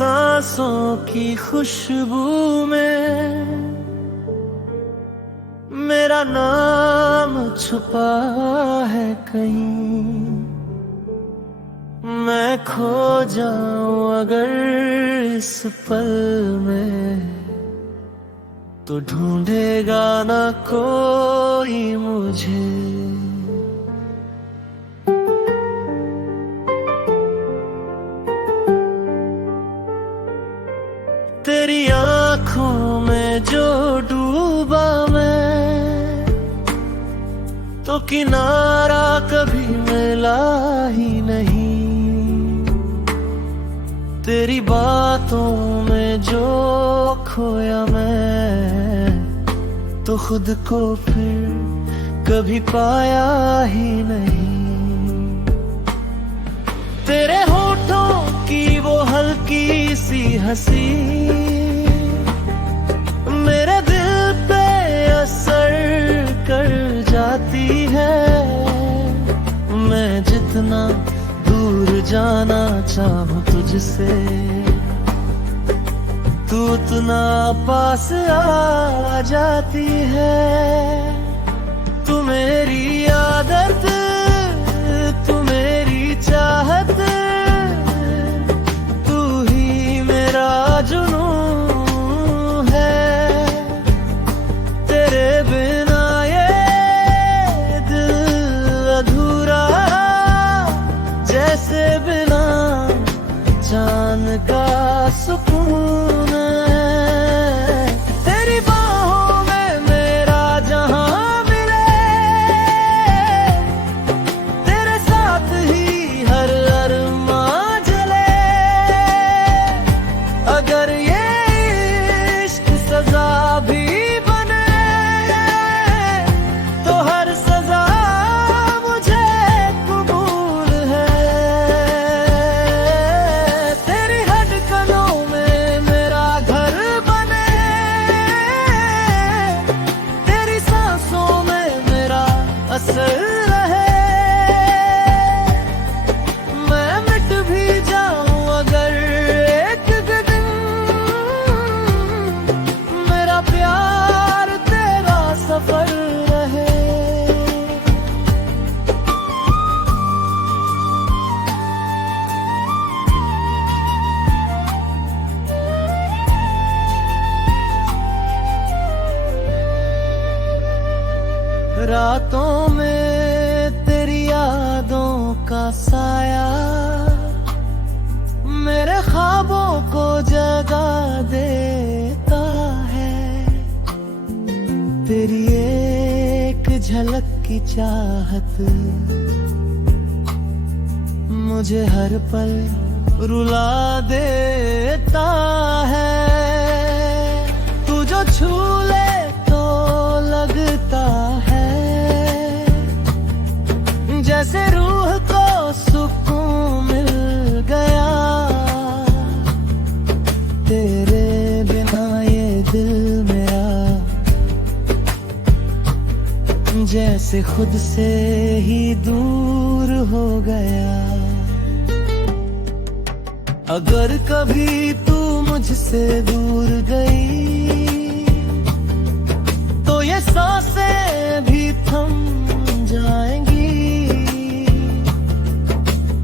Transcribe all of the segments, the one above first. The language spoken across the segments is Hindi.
सांसों की खुशबू में मेरा नाम छुपा है कहीं। मैं खो जाऊं अगर इस पल में तो ढूंढेगा ना कोई मुझे। तेरी आंखों में जो डूबा मैं तो किनारा कभी मिला ही नहीं। तेरी बातों में जो खोया मैं तो खुद को फिर कभी पाया ही नहीं। तेरे होठों की वो हल्की सी हंसी मेरे दिल पे असर कर जाती है। मैं जितना दूर जाना चाहूं तुझसे तू उतना पास आ जाती है। तू मेरी आदत, तू मेरी चाहत, जुनून है। तेरे बिना ये दिल अधूरा जैसे बिना जान का सुकून है। तेरी बाहों में मेरा जहां मिले, तेरे साथ ही हर अरमान जले। अगर भी बने तो हर सजा मुझे कबूल है। तेरी धड़कनों में मेरा घर बने, तेरी सांसों में मेरा असर रहे। मैं मिट भी जाऊं अगर एक दिन प्यार तेरा सफर रहे। रातों में तेरी यादों का साया मेरे ख्वाबों को जगा देता है। तेरी एक झलक की चाहत मुझे हर पल रुला देता है। तू जो छू ले तो लगता है जैसे रूह को सुकून मिल गया। तेरे बिना ये दिल मेरा जैसे खुद से ही दूर हो गया। अगर कभी तू मुझसे दूर गई तो ये सांसें भी थम जाएंगी।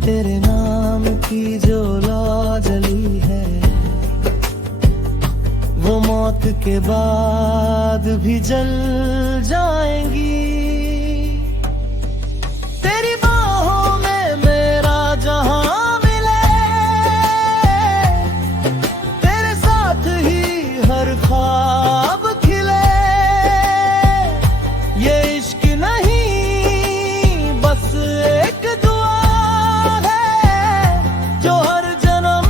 तेरे नाम की जो लौ जली है वो मौत के बाद भी जल जाएंगी। तेरी बाहों में मेरा जहां मिले, तेरे साथ ही हर ख्वाब खिले। ये इश्क नहीं बस एक दुआ है जो हर जन्म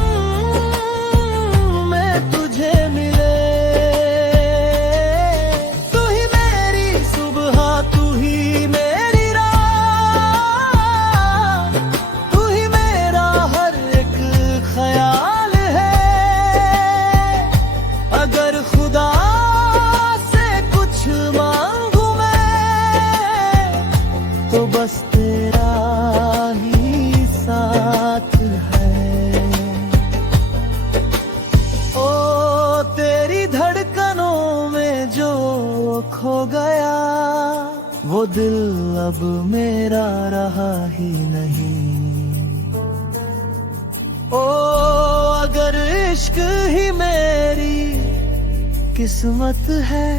में तुझे मिले। तू ही मेरी सुबह, तू ही खो गया, वो दिल अब मेरा रहा ही नहीं। ओ अगर इश्क ही मेरी किस्मत है,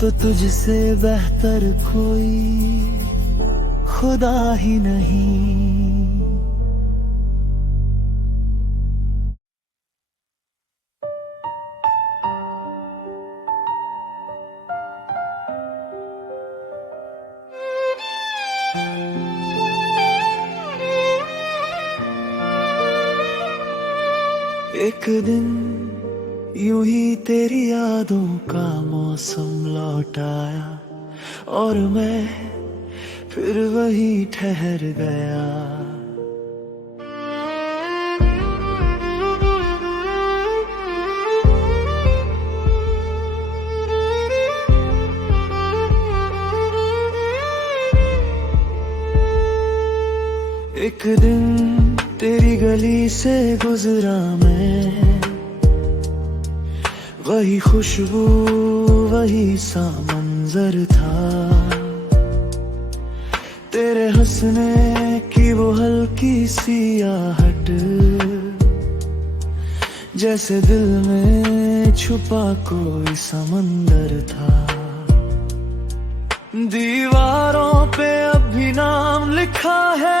तो तुझसे बेहतर कोई खुदा ही नहीं। एक दिन यूं ही तेरी यादों का मौसम लौट आया, और मैं फिर वहीं ठहर गया। एक दिन तेरी गली से गुजरा मैं, वही खुशबू वही सा मंजर था, तेरे हंसने की वो हल्की सी आहट, जैसे दिल में छुपा कोई समंदर था। दीवारों पे अब भी नाम लिखा है,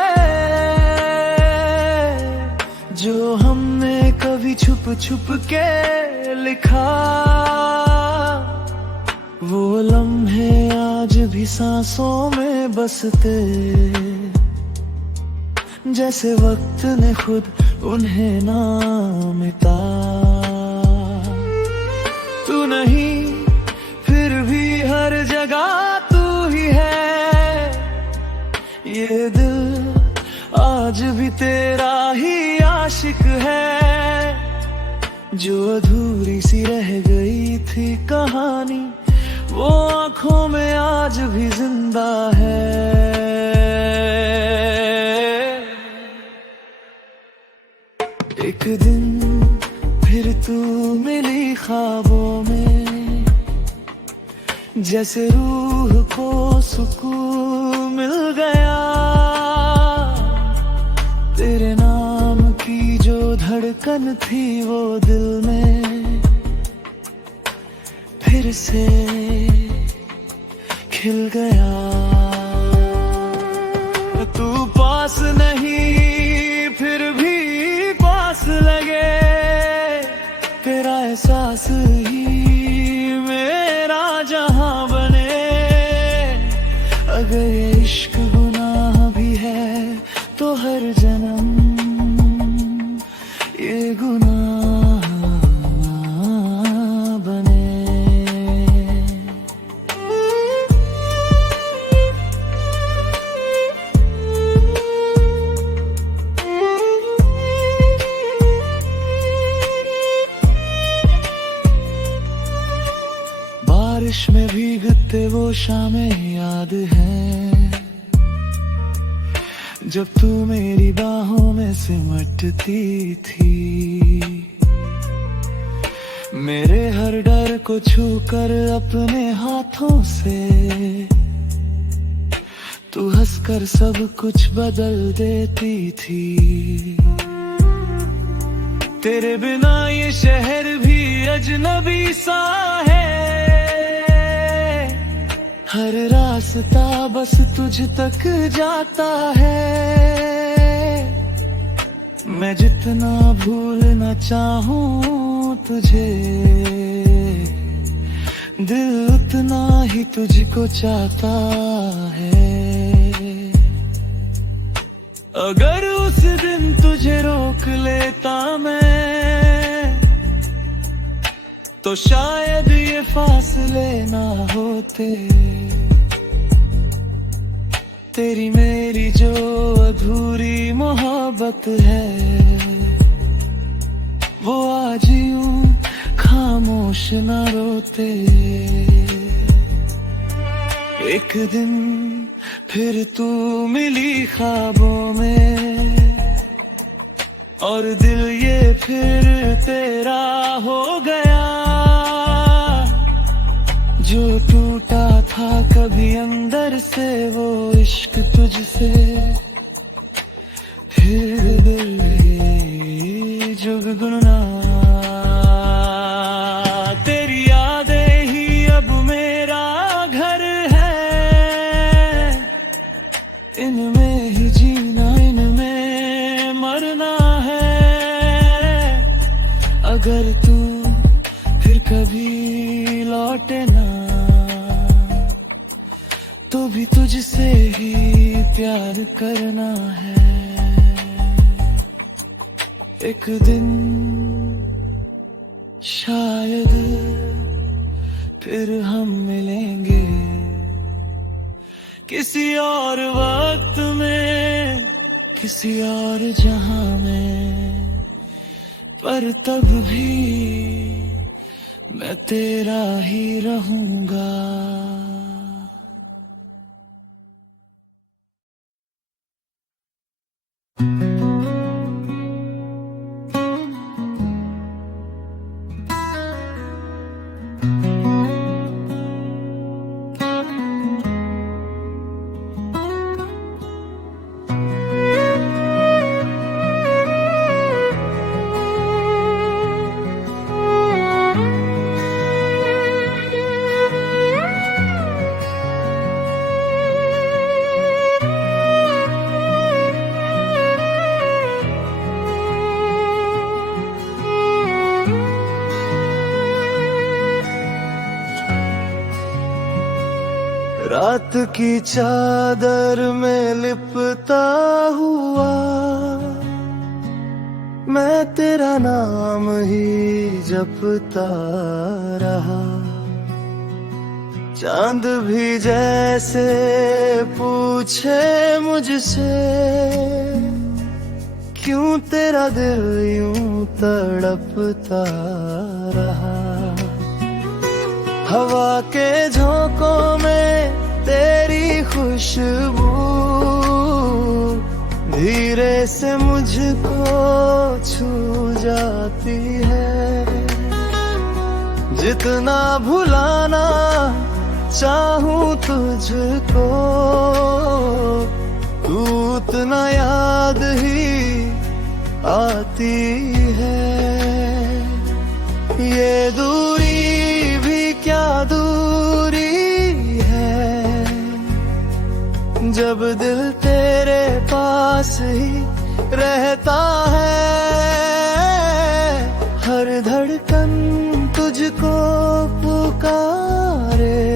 जो हमने कभी छुप छुप के लिखा। वो लम्हे आज भी सांसों में बसते, जैसे वक्त ने खुद उन्हें ना मिटा। तू नहीं फिर भी हर जगह तू ही है, ये दिल आज भी तेरा ही आशिक है। जो अधूरी सी रह गई थी कहानी, वो आंखों में आज भी जिंदा है। एक दिन फिर तू मिली ख्वाबों में, जैसे रूह को सुकून मिल गया। तेरे नाम की जो धड़कन थी वो दिल में फिर से खिल गया। तू पास नहीं फिर भी पास लगे, तेरा एहसास ही मेरा जहां बने। अगर ये इश्क गुनाह भी है तो हर जन्म ये गुनाह बने। बारिश में भीगते वो शामें याद हैं, जब तू मेरी बाहों में सिमटती थी। मेरे हर डर को छूकर अपने हाथों से तू हंसकर सब कुछ बदल देती थी। तेरे बिना ये शहर भी अजनबी सा है, हर रास्ता बस तुझ तक जाता है। मैं जितना भूलना चाहूं तुझे, दिल उतना ही तुझको चाहता है। अगर उस दिन तुझे रोक लेता मैं, तो शायद ये फासले ना होते। तेरी मेरी जो अधूरी मोहब्बत है, वो आज यूं खामोश ना रोते। एक दिन फिर तू मिली ख्वाबों में, और दिल ये फिर तेरा हो गया। जो टूटा कभी अंदर से वो इश्क तुझसे, फिर दिल ही जुगनुना। तेरी यादें ही अब मेरा घर है, इनमें ही जीना इनमें मरना है। अगर तू फिर कभी लौटे ना, तो भी तुझसे ही प्यार करना है। एक दिन शायद फिर हम मिलेंगे, किसी और वक्त में, किसी और जहां में, पर तब भी मैं तेरा ही रहूंगा। रात की चादर में लिपटा हुआ मैं तेरा नाम ही जपता रहा। चांद भी जैसे पूछे मुझसे, क्यों तेरा दिल यूं तड़पता रहा। हवा के झोंकों में तेरी खुशबू धीरे से मुझको छू जाती है। जितना भुलाना चाहूं तुझको, तू उतना याद ही आती है। ये दूरी भी क्या दूरी है, जब दिल तेरे पास ही रहता है। हर धड़कन तुझको पुकारे,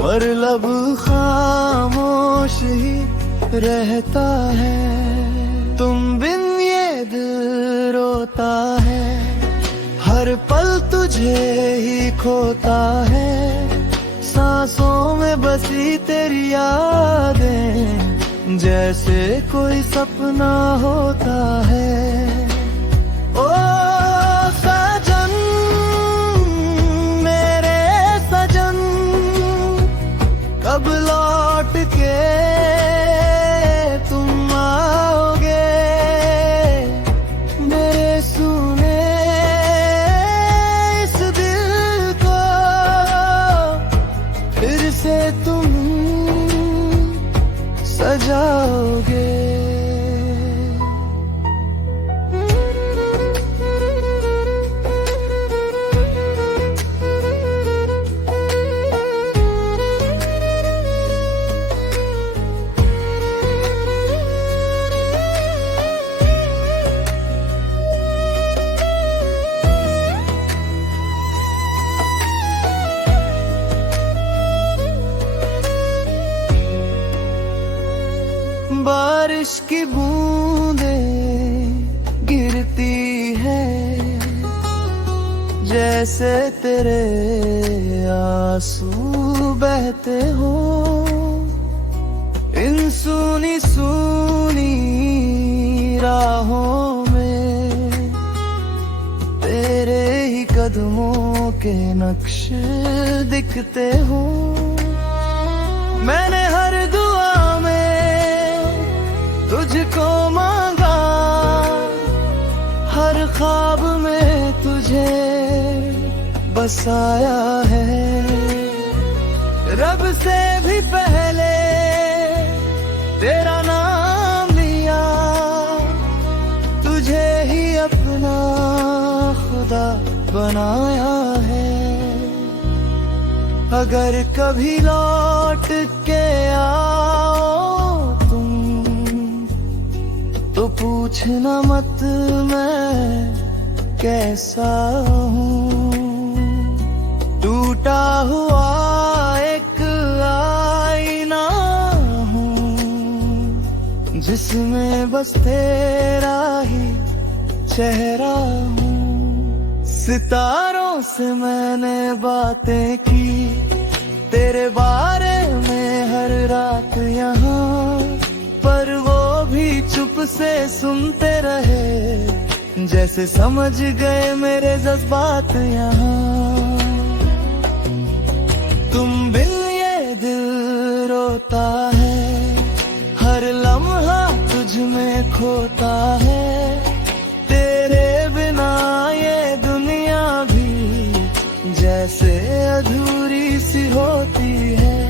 पर लब खामोश ही रहता है। तुम बिन ये दिल रोता है, हर पल तुझे ही खोता है। सांसों में बसी तेरी यादें, जैसे कोई सपना होता है। ओ सजन मेरे सजन, कब लौट के तुम आओगे। मेरे सुने इस दिल को फिर से तुम सजाओगे। बारिश की बूंदें गिरती है, जैसे तेरे आंसू बहते हो। इन सूनी सूनी राहों में तेरे ही कदमों के नक्श दिखते हो। मैंने हर दुआ तुझको मांगा, हर ख्वाब में तुझे बसाया है। रब से भी पहले तेरा नाम लिया, तुझे ही अपना खुदा बनाया है। अगर कभी लौट के आओ तुम, तो पूछना मत मैं कैसा हूँ। टूटा हुआ एक आईना हूँ, जिसमें बस तेरा ही चेहरा हूँ। सितारों से मैंने बातें की, तेरे बारे में हर रात यहाँ, पर वो भी चुप से सुनते रहे, जैसे समझ गए मेरे जज्बात यहाँ। तुम बिन ये दिल रोता है, हर लम्हा तुझ में खोता है। तेरे बिना ये दुनिया भी जैसे अधूरी सी होती है।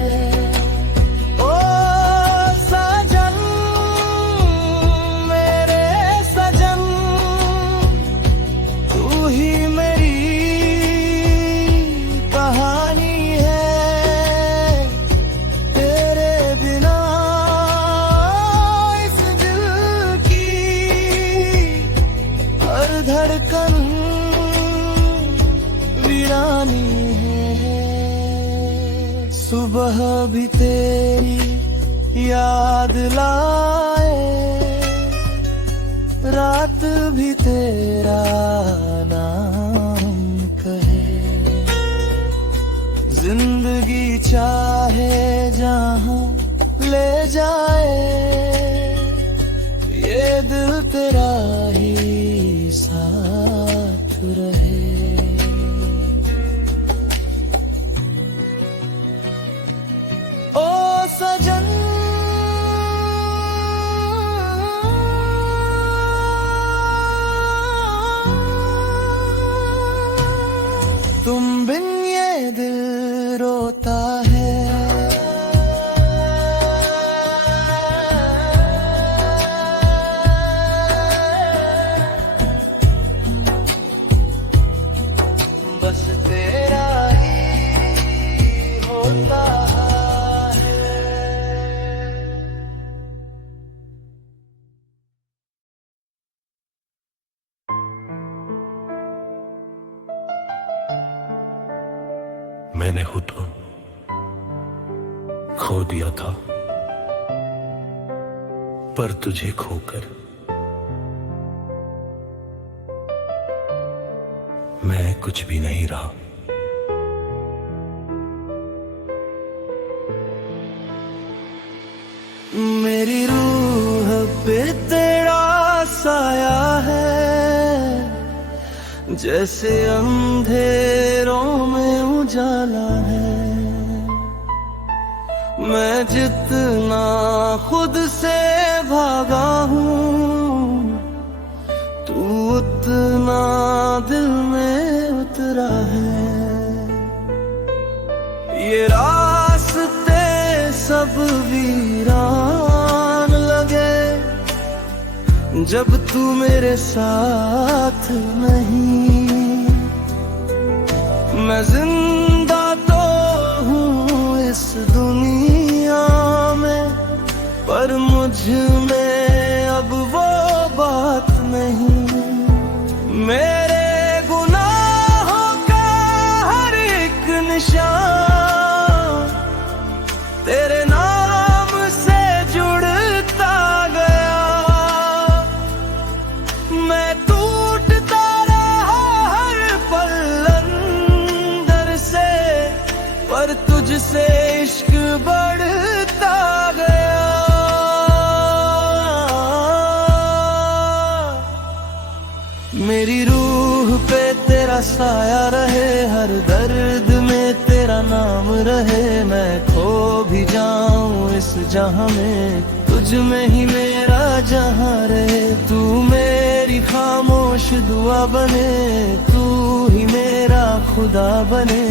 ओ सजन, मेरे सजन, तू ही मेरी कहानी है। तेरे बिना इस दिल की हर धड़कन वीरानी है। सुबह भी तेरी याद लाए, रात भी तेरा नाम कहे। जिंदगी चाहे जहां ले जाए, ये दिल तेरा ही साथ रहे। ओ सजन, तुम बिन ये दिल रोता है। बस तेरा ही होता है। मैंने खुद को खो दिया था, पर तुझे खोकर मैं कुछ भी नहीं रहा। मेरी रूह पे तेरा साया है, जैसे अंधेरों में उजाला है। मैं जितना खुद से भागा हूँ, तू उतना दिल में उतरा है। ये रास्ते सब वीरान लगे, जब तू मेरे साथ नहीं। मैं जिंदा तो हूँ इस दुनिया में, पर मुझ में अब वो बात नहीं। मेरे गुनाहों का हर एक निशान तेरे नाम से जुड़ता गया। मैं टूटता रहा हर पल अंदर से, पर तुझसे इश्क बढ़ता गया। मेरी रूह पे तेरा साया रहे, हर दर्द में तेरा नाम रहे। मैं खो भी जाऊं इस जहां में, तुझ में ही मेरा जहां रहे, तू मेरी खामोश दुआ बने, तू ही मेरा खुदा बने।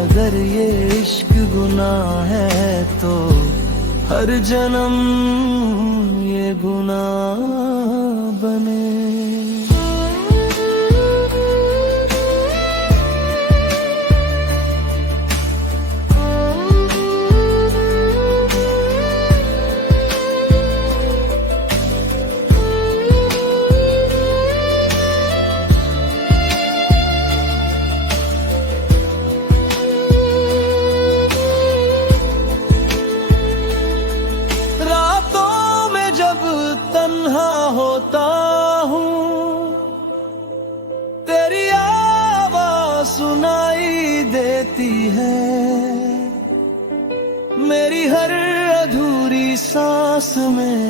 अगर ये इश्क गुनाह है तो हर जन्म ये गुनाह बने। तन्हा होता हूँ तेरी आवाज़ सुनाई देती है, मेरी हर अधूरी सांस में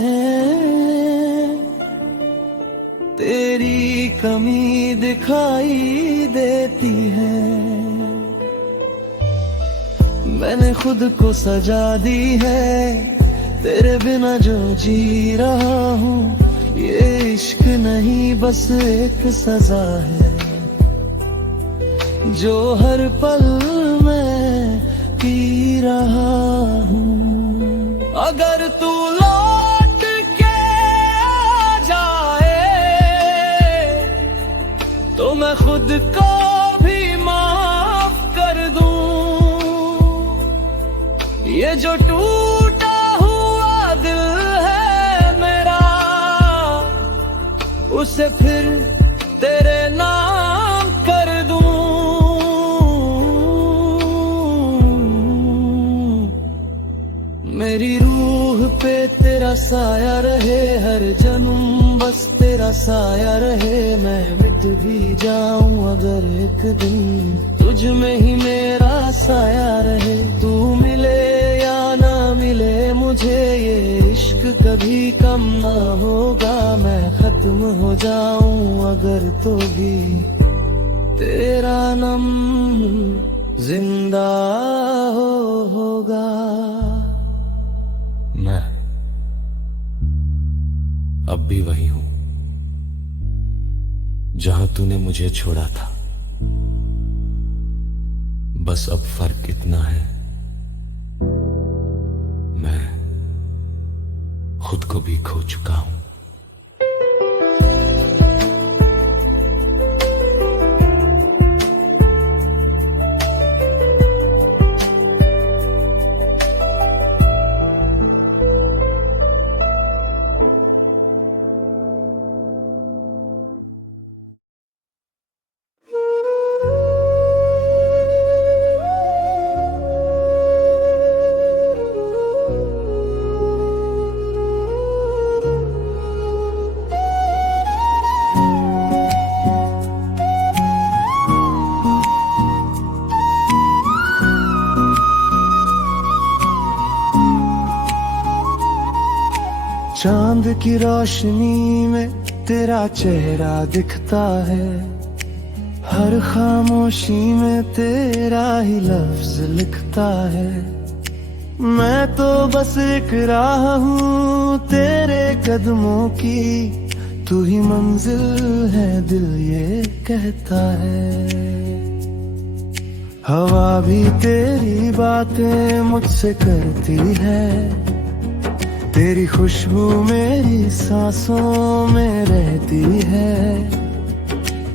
तेरी कमी दिखाई देती है। मैंने खुद को सजा दी है तेरे बिना जो जी रहा हूँ, ये इश्क नहीं बस एक सजा है जो हर पल मैं पी रहा हूँ। अगर तू लौट के आ जाए तो मैं खुद को भी माफ कर दूँ, ये जो टूटा दिल है मेरा उसे फिर तेरे नाम कर दूं। मेरी रूह पे तेरा साया रहे, हर जन्म बस तेरा साया रहे। मैं मिट भी जाऊं अगर एक दिन तुझ में ही मेरा साया रहे। तू मिले या ना मिले मुझे ये इश्क कभी कम ना होगा। मैं खत्म हो जाऊं अगर तो भी तेरा नम जिंदा होगा। मैं अब भी वही हूं जहां तूने मुझे छोड़ा था, बस अब फर्क इतना है मैं खुद को भी खो चुका हूं। चांद की रोशनी में तेरा चेहरा दिखता है, हर खामोशी में तेरा ही लफ्ज लिखता है। मैं तो बस एक राह हूँ तेरे कदमों की, तू ही मंजिल है दिल ये कहता है। हवा भी तेरी बातें मुझसे करती है, तेरी खुशबू मेरी सांसों में रहती है।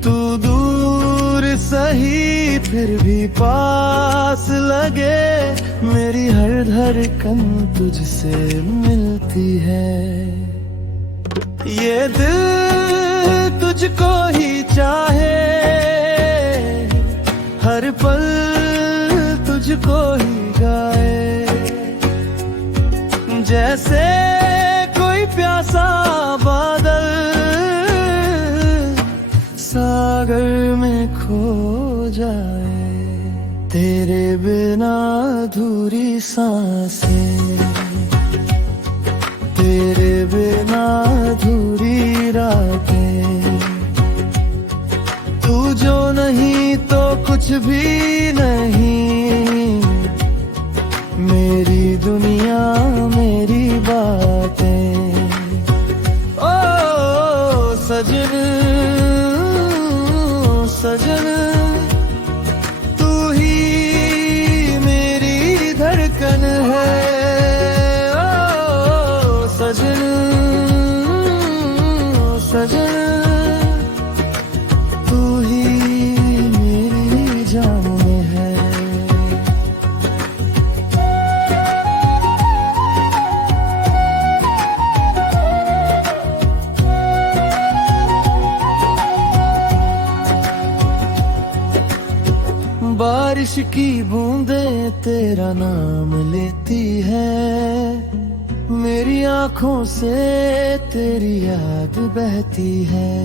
तू दूर सही फिर भी पास लगे, मेरी हर धड़कन तुझसे मिलती है। ये दिल तुझको ही चाहे, हर पल तुझको ही गाए। जैसे कोई प्यासा बादल सागर में खो जाए, तेरे बिना अधूरी सांसें, तेरे बिना अधूरी रातें। तू जो नहीं तो कुछ भी नहीं, मेरी दुनिया मेरी बातें। सजन तू ही मेरी धड़कन है। ओ सजन सजन तू ही मेरी जान में है। बारिश की बूंदें तेरा नाम लेती है, मेरी आंखों से तेरी याद बहती है।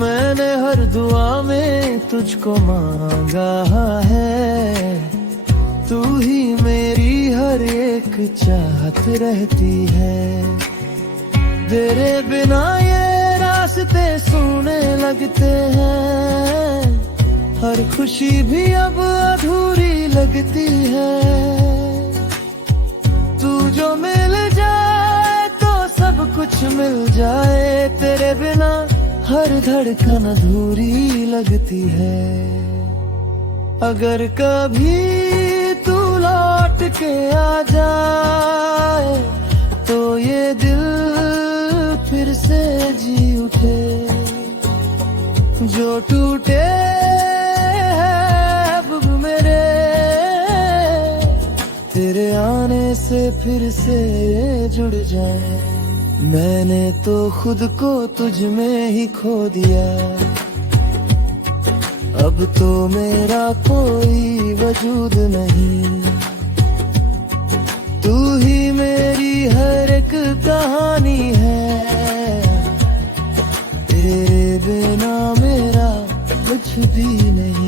मैंने हर दुआ में तुझको मांगा है, तू ही मेरी हर एक चाहत रहती है। तेरे बिना ये रास्ते सूने लगते हैं, हर खुशी भी अब अधूरी लगती है। तू जो मिल जाए तो सब कुछ मिल जाए, तेरे बिना हर धड़कन अधूरी लगती है। अगर कभी तू लौट के आ जाए तो ये दिल फिर से जी उठे, जो टूटे तेरे आने से फिर से जुड़ जाए। मैंने तो खुद को तुझ में ही खो दिया, अब तो मेरा कोई वजूद नहीं। तू ही मेरी हर एक कहानी है, तेरे बिना मेरा कुछ भी नहीं।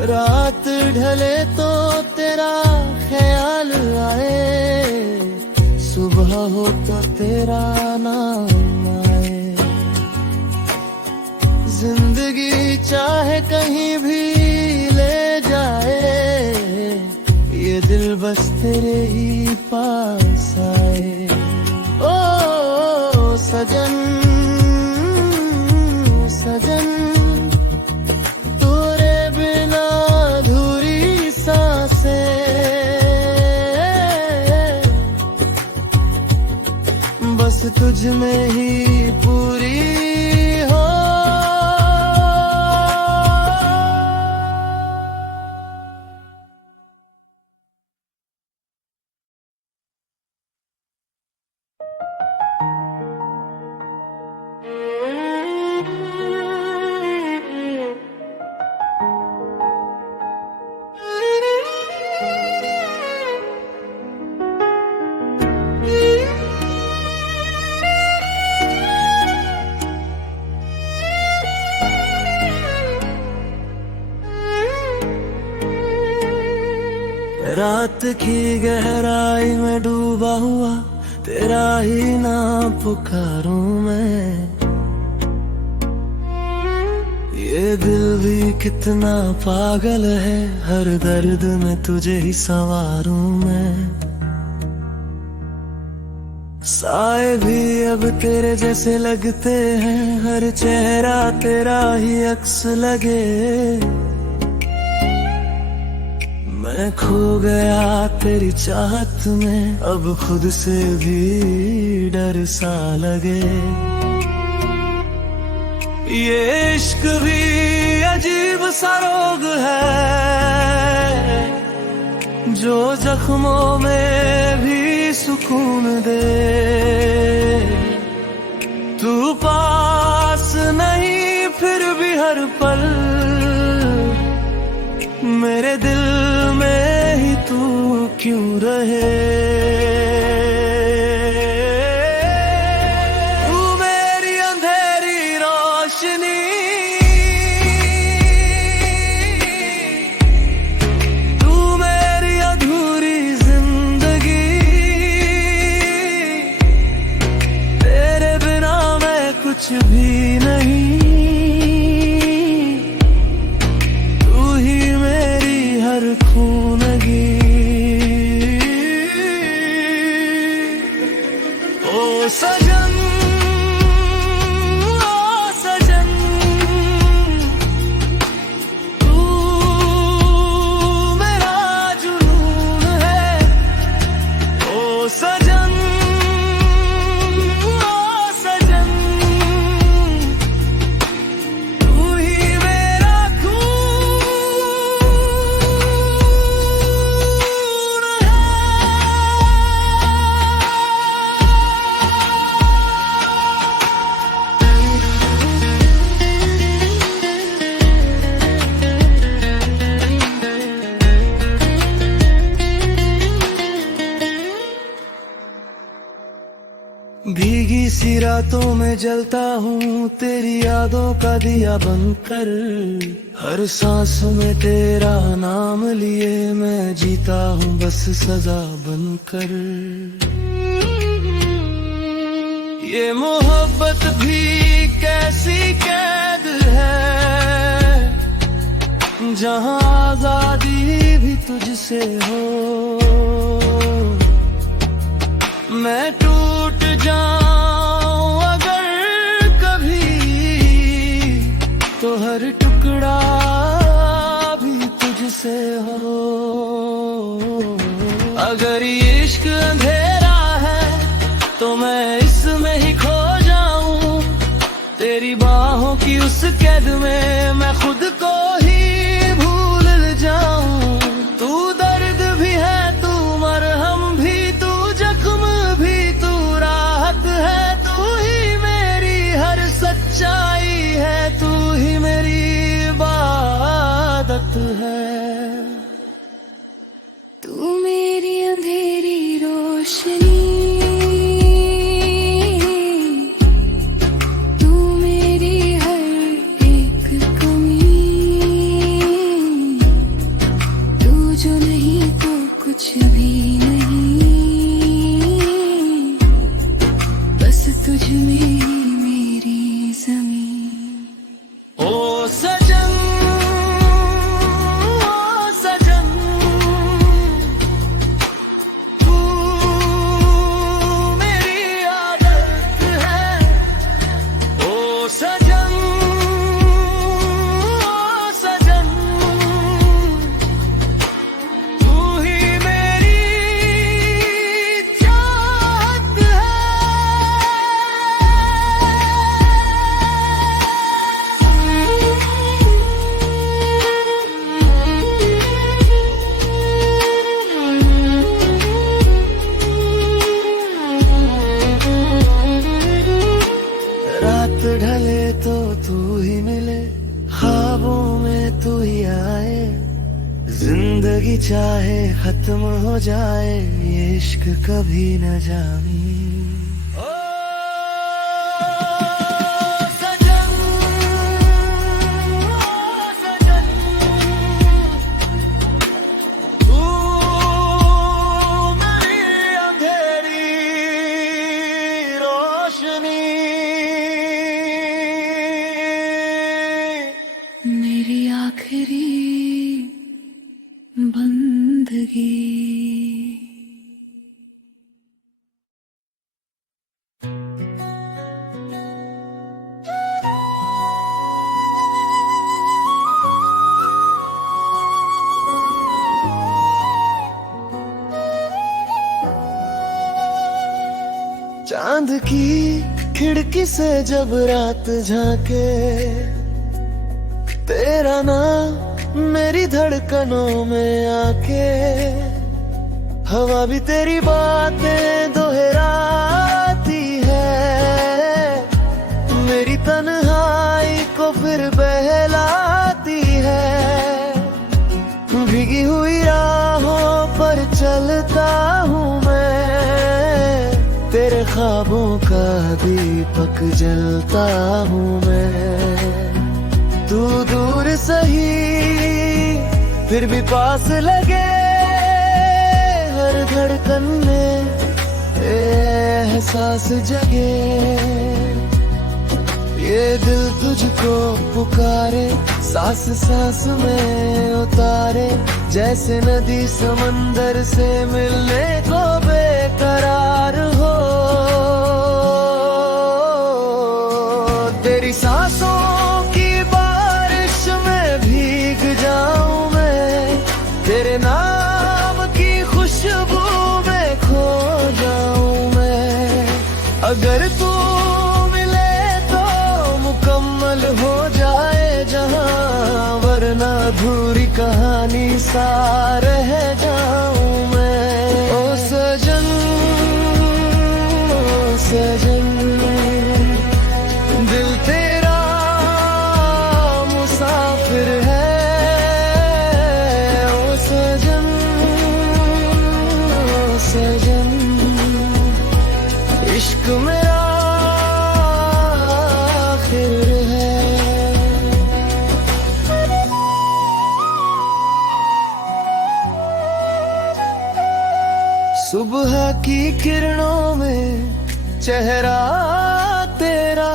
रात ढले तो तेरा ख्याल आए, सुबह हो तो तेरा नाम आए। जिंदगी चाहे कहीं भी ले जाए, ये दिल बस तेरे ही पास आए। ओ सजन सजन बस तुझ में ही पूरी हो। रात की गहराई में डूबा हुआ तेरा ही नाम पुकारूं मैं। ये दिल भी कितना पागल है, हर दर्द में तुझे ही संवारूं मैं। साए भी अब तेरे जैसे लगते हैं, हर चेहरा तेरा ही अक्स लगे। मैं खो गया तेरी चाहत में, अब खुद से भी डर सा लगे। ये इश्क भी अजीब सा रोग है, जो जख्मों में भी सुकून दे। तू पास नहीं फिर भी हर पल मेरे दिल में ही तू क्यों रहे। तू मेरी अंधेरी रोशनी, तू मेरी सी रातों में जलता हूँ तेरी यादों का दिया बनकर। हर सांस में तेरा नाम लिए मैं जीता हूँ बस सजा बनकर। ये मोहब्बत भी कैसी कैद है जहाँ आजादी भी तुझसे हो। मैं टूट जाऊं अगर कभी तो हर टुकड़ा भी तुझसे हो। अगर ये इश्क अंधेरा है तो मैं इसमें ही खो जाऊं। तेरी बाहों की उस कैद में मैं खुद को ही भूल जाऊं। तू दर्द भी है, तू मरहम भी, तू जख्म भी, तू राहत है। तू ही मेरी हर सच्चाई है, तू ही मेरी इबादत है। तू मेरी अंधेरी रोशनी, कुछ भी नहीं, बस तुझ में मेरी ज़मीन। ओ सजन, ओ सजन, तू मेरी आदत है। ओ सजन, ओ सजन, ढले तो तू ही मिले, ख्वाबों में तू ही आए। जिंदगी चाहे खत्म हो जाए, ये इश्क कभी न जामी। मेरी आखिरी बंदगी। चांद की खिड़की से जब रात झांके, तेरा नाम मेरी धड़कनों में आके। हवा भी तेरी बातें दोहराती है, मेरी तन्हाई को फिर बहलाती है। भीगी हुई राहों पर चलता हूँ मैं, तेरे ख्वाबों का दीपक जलता हूँ मैं। तू दूर सही फिर भी पास लगे, हर धड़कन में एहसास जगे। ये दिल तुझको पुकारे, सांस सांस में उतारे। जैसे नदी समंदर से मिलने को बेकरार हो। तेरी सांसों की बारिश में भीग जाऊं मैं, तेरे नाम की खुशबू में खो जाऊं मैं। अगर तू मिले तो मुकम्मल हो जाए जहां, वरना अधूरी कहानी सा रह जाऊं मैं। ओ सजन, ओ सजन, दिल तेरा मुसाफिर है। ओ सजन, ओ सजन, इश्क मेरा सुबह की किरणों में चेहरा तेरा,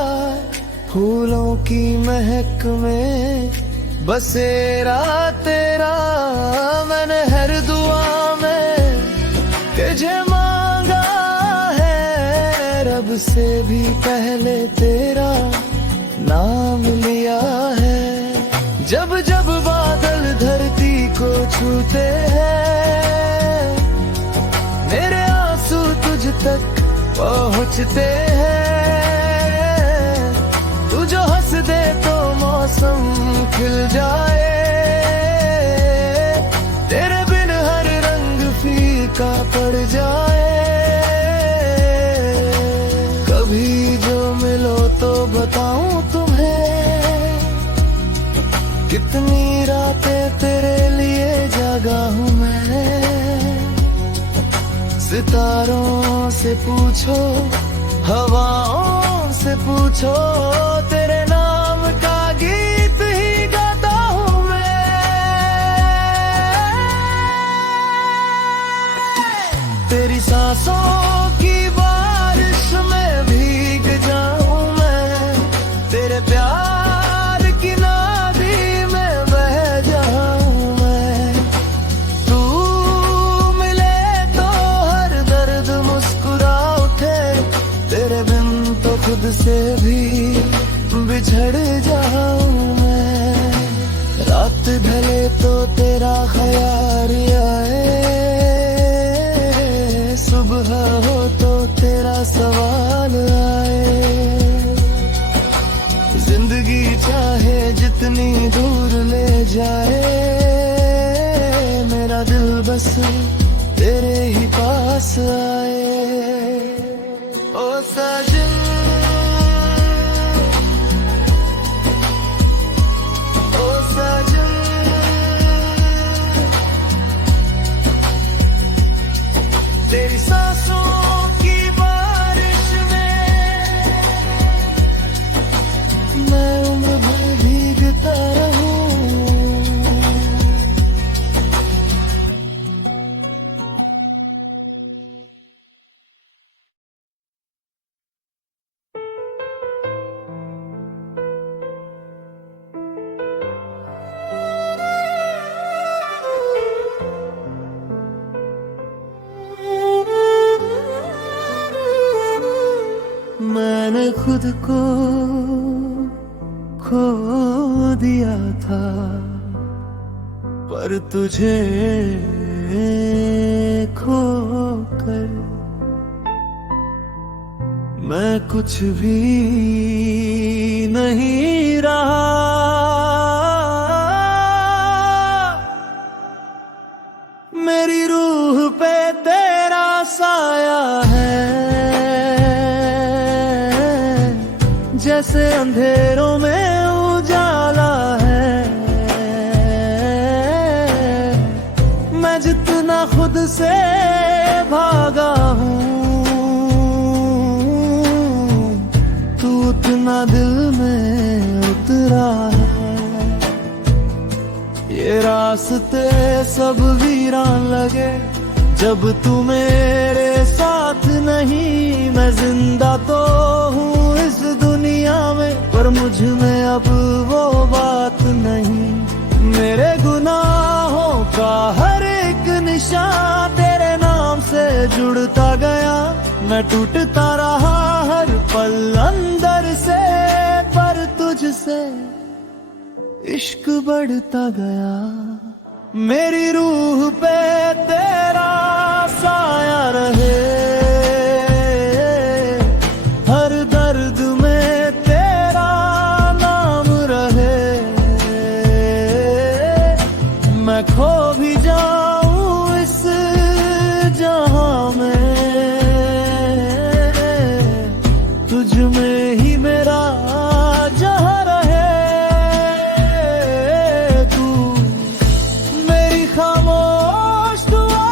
फूलों की महक में बसेरा तेरा। मैंने हर दुआ में तुझे मांगा है, रब से भी पहले तेरा नाम लिया है। जब जब बादल धरती को छूते हैं, मेरे आंसू तुझ तक पहुँचते हैं। तू जो हंस दे तो मौसम खिल जाए, तेरे बिन हर रंग फीका पड़ जाए। कभी जो मिलो तो बताऊं तुम्हें, कितनी रातें तेरे लिए जागा हूँ मैं। सितारों से पूछो, हवाओं से पूछो, तेरे नाम का गीत ही गाता हूँ मैं। तेरी सांसों की बारिश में भीग जाऊं मैं, तेरे प्यार की नदी में बह जाऊं मैं। तू मिले तो हर दर्द मुस्कुरा उठे, तेरे बिन तो खुद से भी बिछड़ जाऊं मैं। रात ढले तो तेरा ख्याल आए, सुबह हो तो तेरा सवाल आए। जिंदगी चाहे जितनी दूर ले जाए, मेरा दिल बस तेरे ही पास आए। ओ साजन, ओ साजन, तेरी सांसों की बारिश में मैं उम्र भर भीगता रहूं। मैंने खुद को खो दिया था, पर तुझे खोकर मैं कुछ भी नहीं रहा। मेरी रूह पे तेरा साया है, जैसे अंधेरों में उजाला है। मैं जितना खुद से भागा हूँ, तू उतना दिल में उतरा है। ये रास्ते सब वीरान लगे, जब तू मेरे साथ नहीं। मैं जिंदा तो हूँ इस दुनिया में, पर मुझ में अब वो बात नहीं। मेरे गुनाहों का हर एक निशान तेरे नाम से जुड़ता गया। मैं टूटता रहा हर पल अंदर से, पर तुझसे इश्क बढ़ता गया। मेरी रूह पे तेरा साया रहे, हर दर्द में तेरा नाम रहे। मैं खो भी जाऊं इस जहां में, तुझ में ही मेरा जहां रहे। तू मेरी खामोश दुआ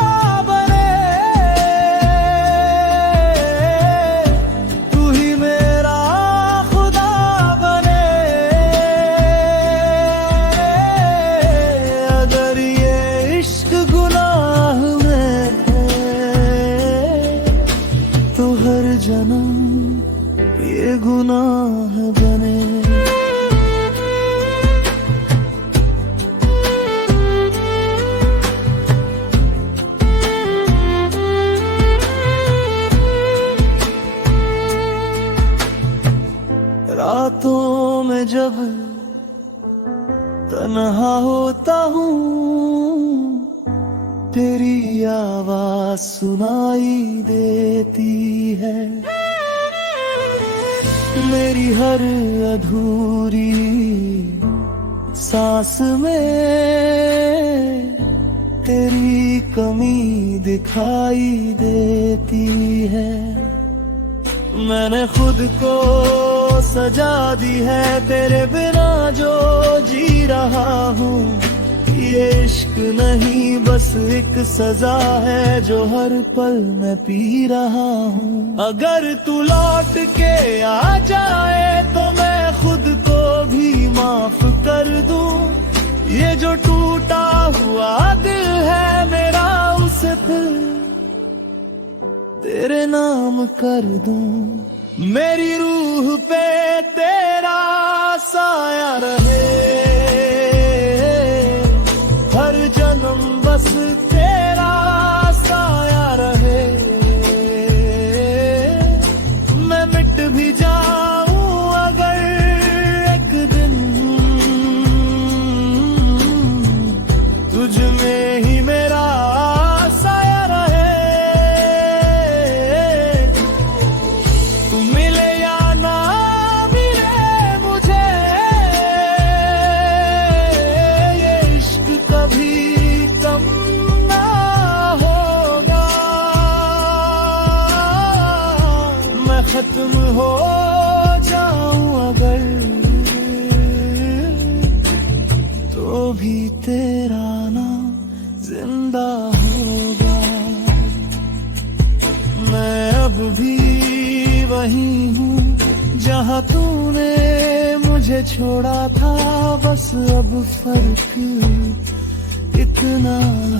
हूँ, तेरी आवाज सुनाई देती है। मेरी हर अधूरी सांस में तेरी कमी दिखाई देती है। मैंने खुद को सजा दी है तेरे बिना जो जी रहा हूँ। ये इश्क नहीं बस एक सजा है जो हर पल मैं पी रहा हूँ। अगर तू लौट के आ जाए तो मैं खुद को भी माफ कर दूँ। ये जो टूटा हुआ दिल है मेरा उसे फिर तेरे नाम कर दूँ। मेरी रूह पे तेरा साया रहे, हर जन्म बस तेरा साया रहे। मैं मिट भी जाऊं अगर एक दिन, तुझ में ही मेरा साया रहे। तू मिले या ना मिले मुझे, ये इश्क कभी कम ना होगा। मैं खत्म हो जाऊं अगर तो भी तेरा नाम जिंदा होगा। मैं अब भी वही हूँ जहाँ तूने मुझे छोड़ा था, बस अब फर्क इतना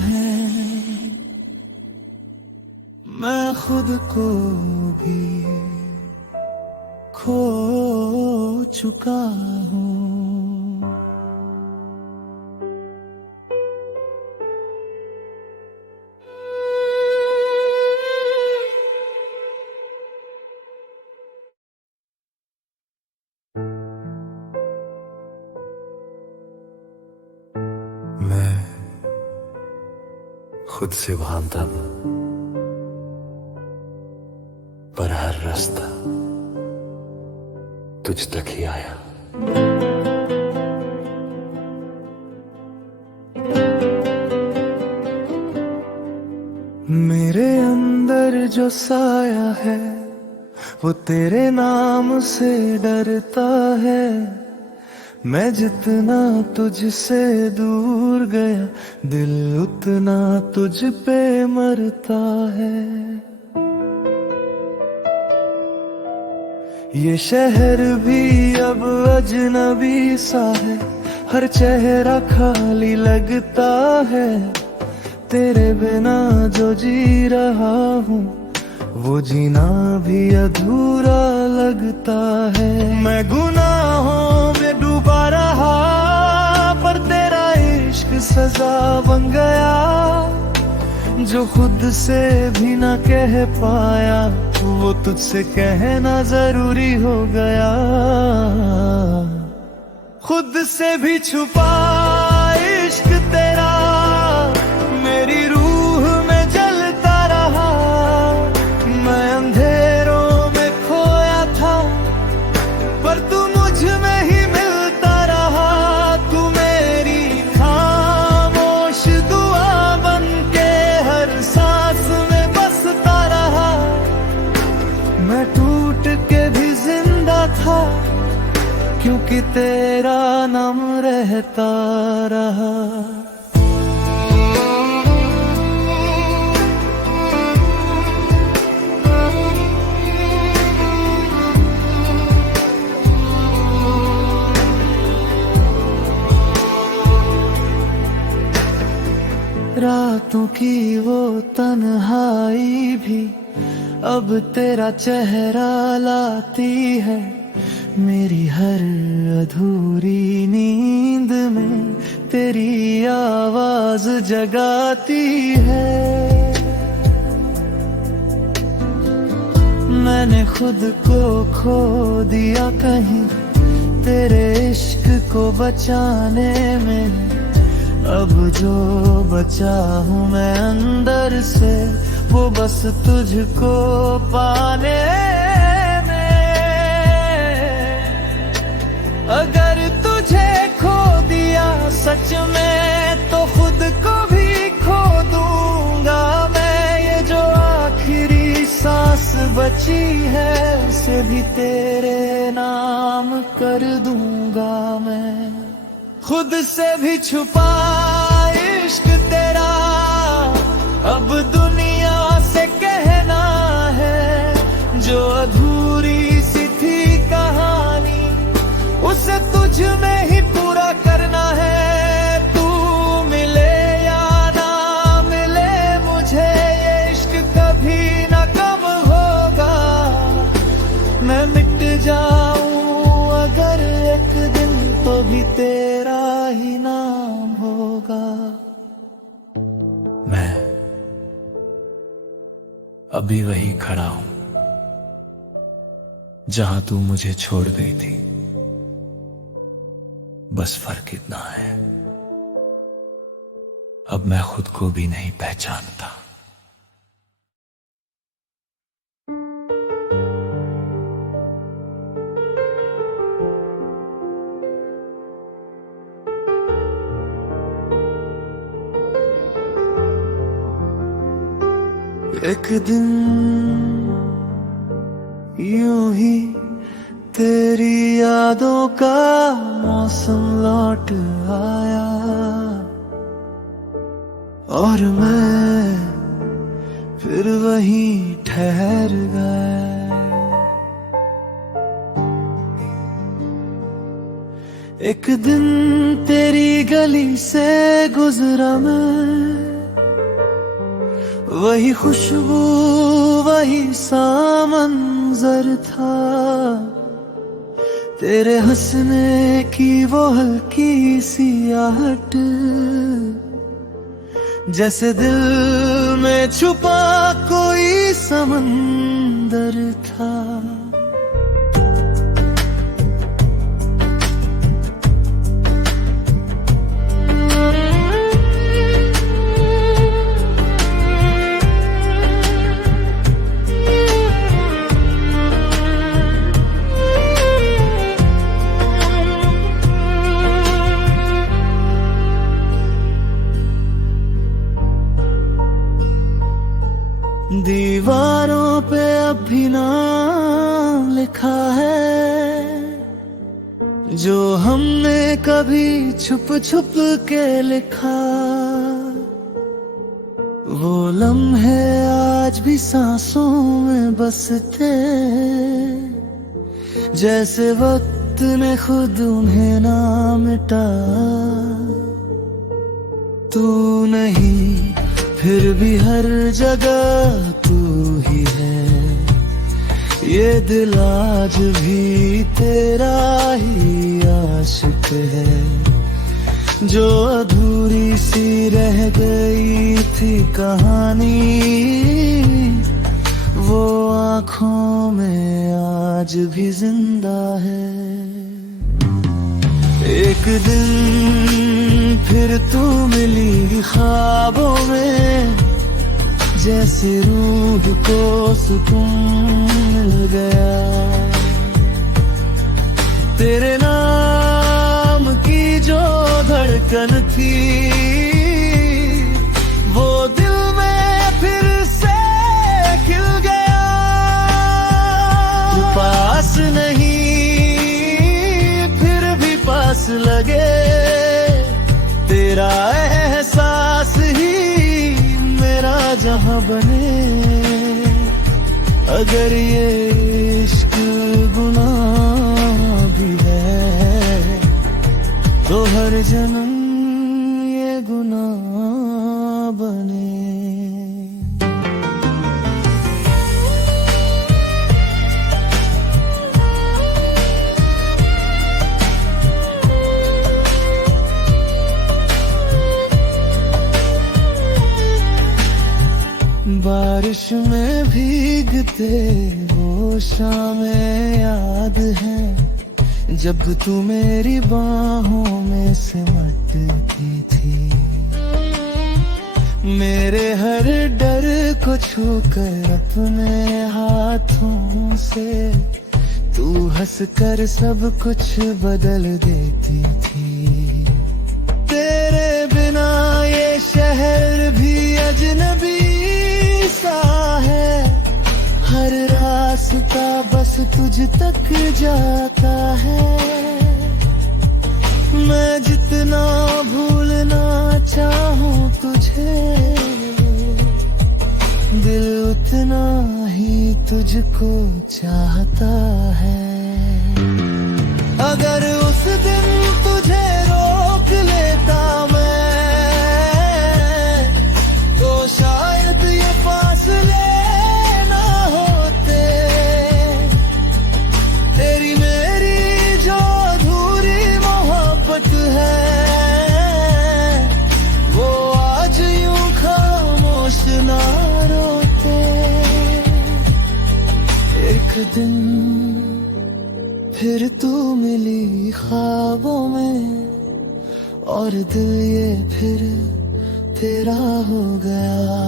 है मैं खुद को भी खो चुका हूँ। मैं खुद से वहां था, पर हर रास्ता तुझ तक ही आया। मेरे अंदर जो साया है वो तेरे नाम से डरता है। मैं जितना तुझसे दूर गया दिल उतना तुझ पे मरता है। ये शहर भी अब अजनबी सा है, हर चेहरा खाली लगता है। तेरे बिना जो जी रहा हूँ वो जीना भी अधूरा लगता है। मैं गुनाहों में डूबा रहा पर तेरा इश्क सजा बन गया। जो खुद से भी ना कह पाया वो तुझसे कहना जरूरी हो गया। खुद से भी छुपा इश्क तेरा मेरी रूह में जलता रहा। मैं अंधेरों में खोया था पर तू मुझ में ही मिलता रहा। तू मेरी खामोश दुआ बन के हर सांस में बसता रहा। मैं टूट के भी जिंदा था क्योंकि तेरा नाम रहता रहा। रातों की वो तन्हाई भी अब तेरा चेहरा लाती है। मेरी हर अधूरी नींद में तेरी आवाज जगाती है। मैंने खुद को खो दिया कहीं तेरे इश्क को बचाने में। अब जो बचा हूँ मैं अंदर से, वो बस तुझको पाने में। अगर तुझे खो दिया सच में, तो खुद को भी खो दूंगा मैं। ये जो आखिरी सांस बची है, उसे भी तेरे नाम कर दूंगा मैं। खुद से भी छुपा इश्क तेरा अब दुनिया से कहना है। जो अधूरी सी थी कहानी, उसे तुझ में ही पूरा करना है। तू मिले या ना मिले मुझे, ये इश्क कभी ना कम होगा। मैं मिट जाऊं अगर एक दिन, तो भी तेरा ही नाम होगा। मैं अभी वही खड़ा हूं जहां तू मुझे छोड़ गई थी। बस फर्क इतना है, अब मैं खुद को भी नहीं पहचानता। एक दिन यूं ही तेरी यादों का मौसम लौट आया, और मैं फिर वहीं ठहर गया। एक दिन तेरी गली से गुजरा मैं, वही खुशबू वही सा मंजर था। तेरे हंसने की वो हल्की सी आहट, जैसे दिल में छुपा कोई समंदर था। दीवारों पे अब भी नाम लिखा है, जो हमने कभी छुप छुप के लिखा। वो लम्हे आज भी सांसों में बसते, जैसे वक्त ने खुद उन्हें ना मिटा। तू नहीं फिर भी हर जगह तू ही है, ये दिल आज भी तेरा ही आशिक है। जो अधूरी सी रह गई थी कहानी, वो आँखों में आज भी जिंदा है। एक दिन फिर तू मिली ख्वाबों में, जैसे रूह को सुकून मिल गया। तेरे नाम की जो धड़कन थी, वो दिल में फिर से खिल गया। तू पास नहीं फिर भी पास लगे, तेरा एहसास ही मेरा जहां बने। अगर ये इश्क गुनाह भी है, तो हर जन्म ये गुनाह बने। बारिश में भीगते वो शामें याद हैं, जब तू मेरी बाहों में सिमटती थी, मेरे हर डर को छूकर अपने हाथों से तू हंस कर सब कुछ बदल देती थी। तेरे बिना ये शहर भी अजनबी सा है, हर रास्ता बस तुझ तक जाता है। मैं जितना भूलना चाहूं तुझे, दिल उतना ही तुझको चाहता है। अगर उस दिन तुझे रोक लेता मैं, तो शायद ये फासले ना होते। तेरी मेरी जो अधूरी मोहब्बत है, वो आज यूं खामोश ना रोते। एक दिन फिर तू मिली ख्वाबों में, और दिल ये फिर तेरा हो गया।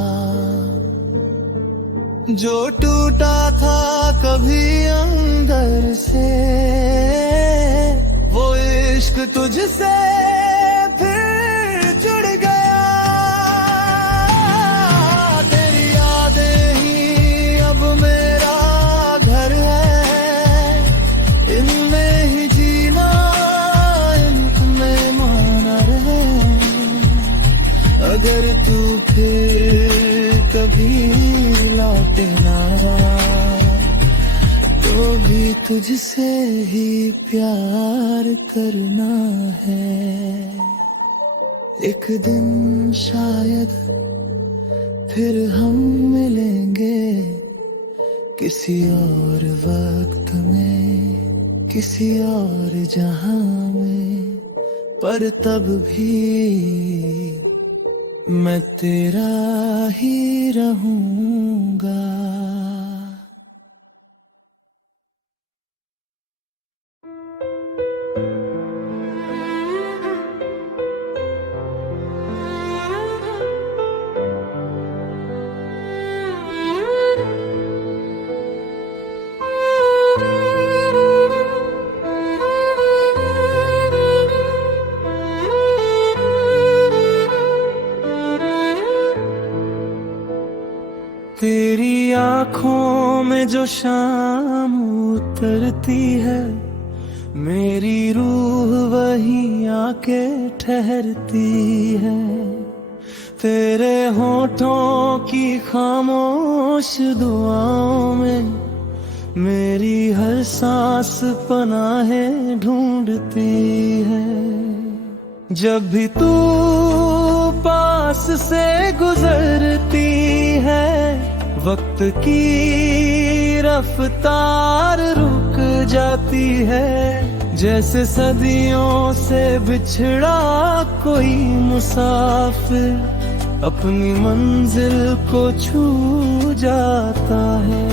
जो टूटा था कभी अंदर से, वो इश्क तुझसे फिर जुड़ गया। तेरी यादें ही अब मेरा घर है, इनमें ही जीना, इनमें माना रहे। अगर तू फिर कभी लौटे ना, तो भी तुझसे ही प्यार करना है। एक दिन शायद फिर हम मिलेंगे, किसी और वक्त में, किसी और जहां में, पर तब भी मैं तेरा ही रहूंगा। तेरी आँखों में जो शाम उतरती है, मेरी रूह वहीं आके ठहरती है। तेरे होठों की खामोश दुआओं में मेरी हर सांस पनाहें ढूंढती है। जब भी तू पास से गुजरती है, वक्त की रफ्तार रुक जाती है। जैसे सदियों से बिछड़ा कोई मुसाफिर अपनी मंजिल को छू जाता है।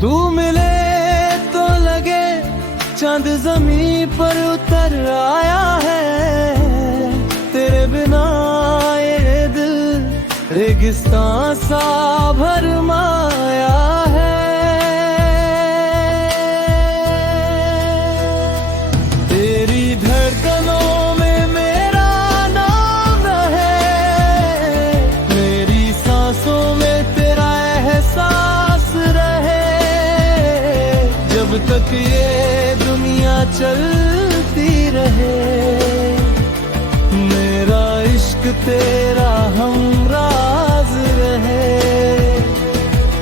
तू मिले तो लगे चांद जमीन पर उतर आया है। तेरे बिना ये दिल रेगिस्तान सा भरमाया है। तेरी धड़कनों में मेरा नाम रहे, मेरी सांसों में तेरा एहसास रहे। जब तक ये दुनिया चलती रहे, मेरा इश्क तेरा हमराज रहे।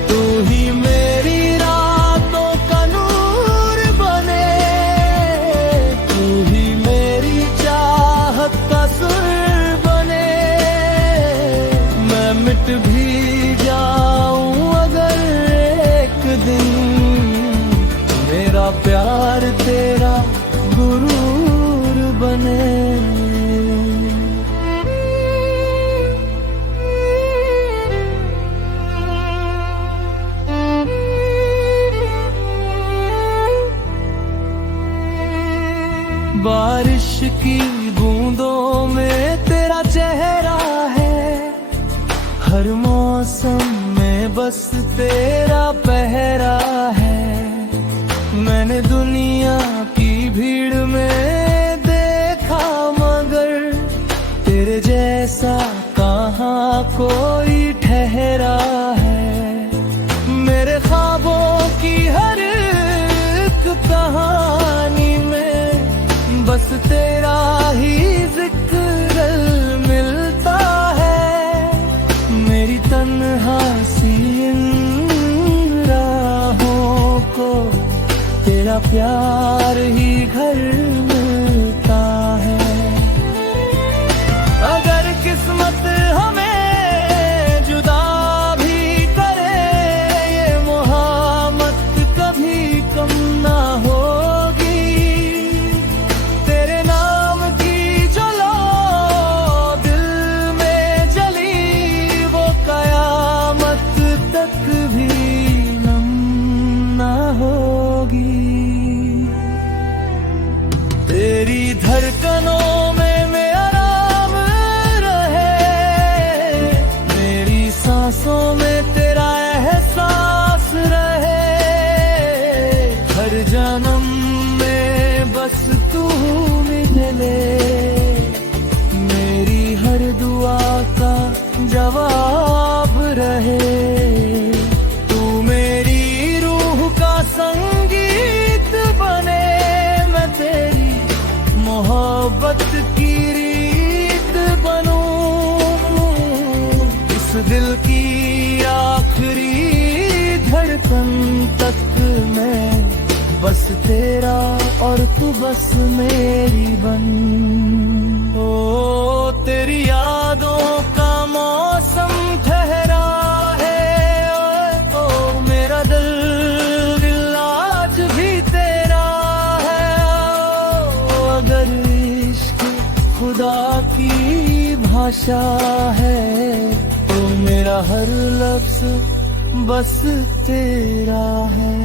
तू ही मेरी रातों का नूर बने, तू ही मेरी चाहत का सुर बने। मैं मिट भी जाऊं अगर एक दिन, मेरा प्यार तेरा गुरूर बने। की बूंदों में तेरा चेहरा है, हर मौसम में बस तेरा पहरा है। मैंने दुनिया की भीड़ में देखा मगर तेरे जैसा कहाँ कोई ठहरा है। मेरे ख्वाबों की हर एक कहानी में बस तेरा ही जिक्र मिलता है। मेरी तन्हा सी इन राहों को तेरा प्यार ही घर मिलता है। अगर किस्मत हमें जुदा भी करे, ये मोहब्बत कभी कम ना होगी। तेरे नाम की जो लो दिल में जली, वो कयामत तक भी नम ना होगी। तेरी धड़कनों में मेरा नाम रहे, मेरी सांसों में तेरा एहसास रहे। हर जन्म में बस तू मिले, मेरी हर दुआ का जवाब रहे। तू मेरी रूह का संगीत बने, मैं तेरी मोहब्बत की रीत बनूं। इस दिल की आखिरी धड़कन तक मैं बस तेरा और तू बस मेरी बन। ओ तेरी यादों का मौसम ठहरा है, ओ मेरा दिल आज भी तेरा है। ओ अगर इश्क खुदा की भाषा है, तो मेरा हर लफ्ज बस तेरा है।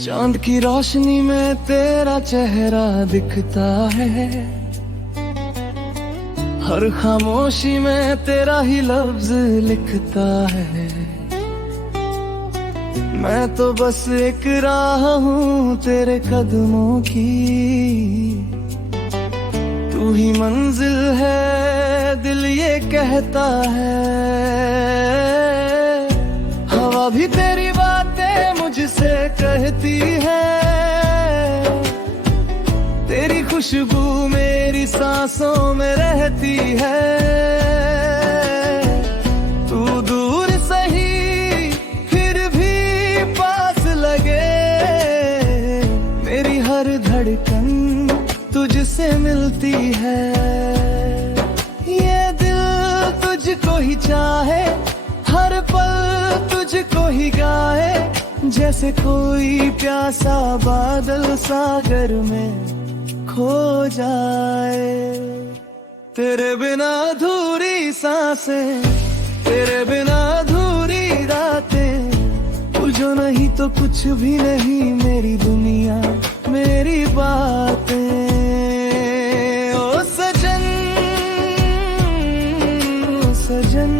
चांद की रोशनी में तेरा चेहरा दिखता है, हर खामोशी में तेरा ही लफ्ज लिखता है। मैं तो बस एक राह हूँ तेरे कदमों की, तू ही मंजिल है दिल ये कहता है। हवा भी तेरी बातें मुझसे कहती है, तेरी खुशबू मेरी सांसों में रहती है। तू दूर सही फिर भी पास लगे, मेरी हर धड़कन तुझसे मिलती है। ये दिल तुझको ही चाहे, हर पल तुझको ही गाए, जैसे कोई प्यासा बादल सागर में खो जाए। तेरे बिना अधूरी सांसें, तेरे बिना अधूरी रातें, तू जो नहीं तो कुछ भी नहीं मेरी दुनिया मेरी बातें। ओ सजन ओ सजन,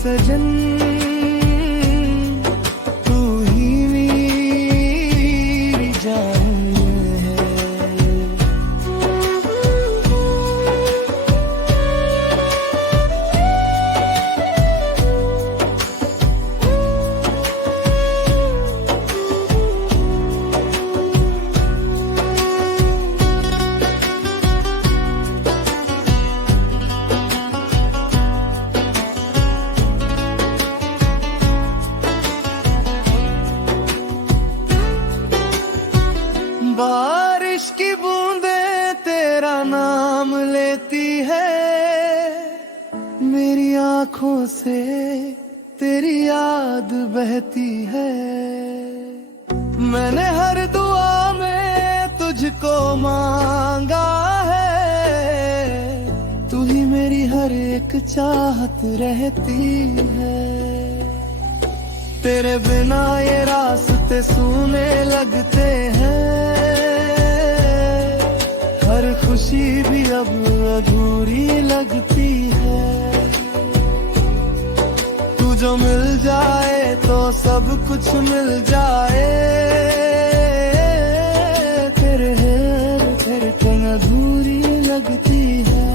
सजन तू ही मेरी जान है। आँखों से तेरी याद बहती है। मैंने हर दुआ में तुझको मांगा है, तू ही मेरी हर एक चाहत रहती है। तेरे बिना ये रास्ते सूने लगते हैं, हर खुशी भी अब अधूरी लगती है। तू जो मिल जाए तो सब कुछ मिल जाए, तेरे हर धड़कन अधूरी लगती है।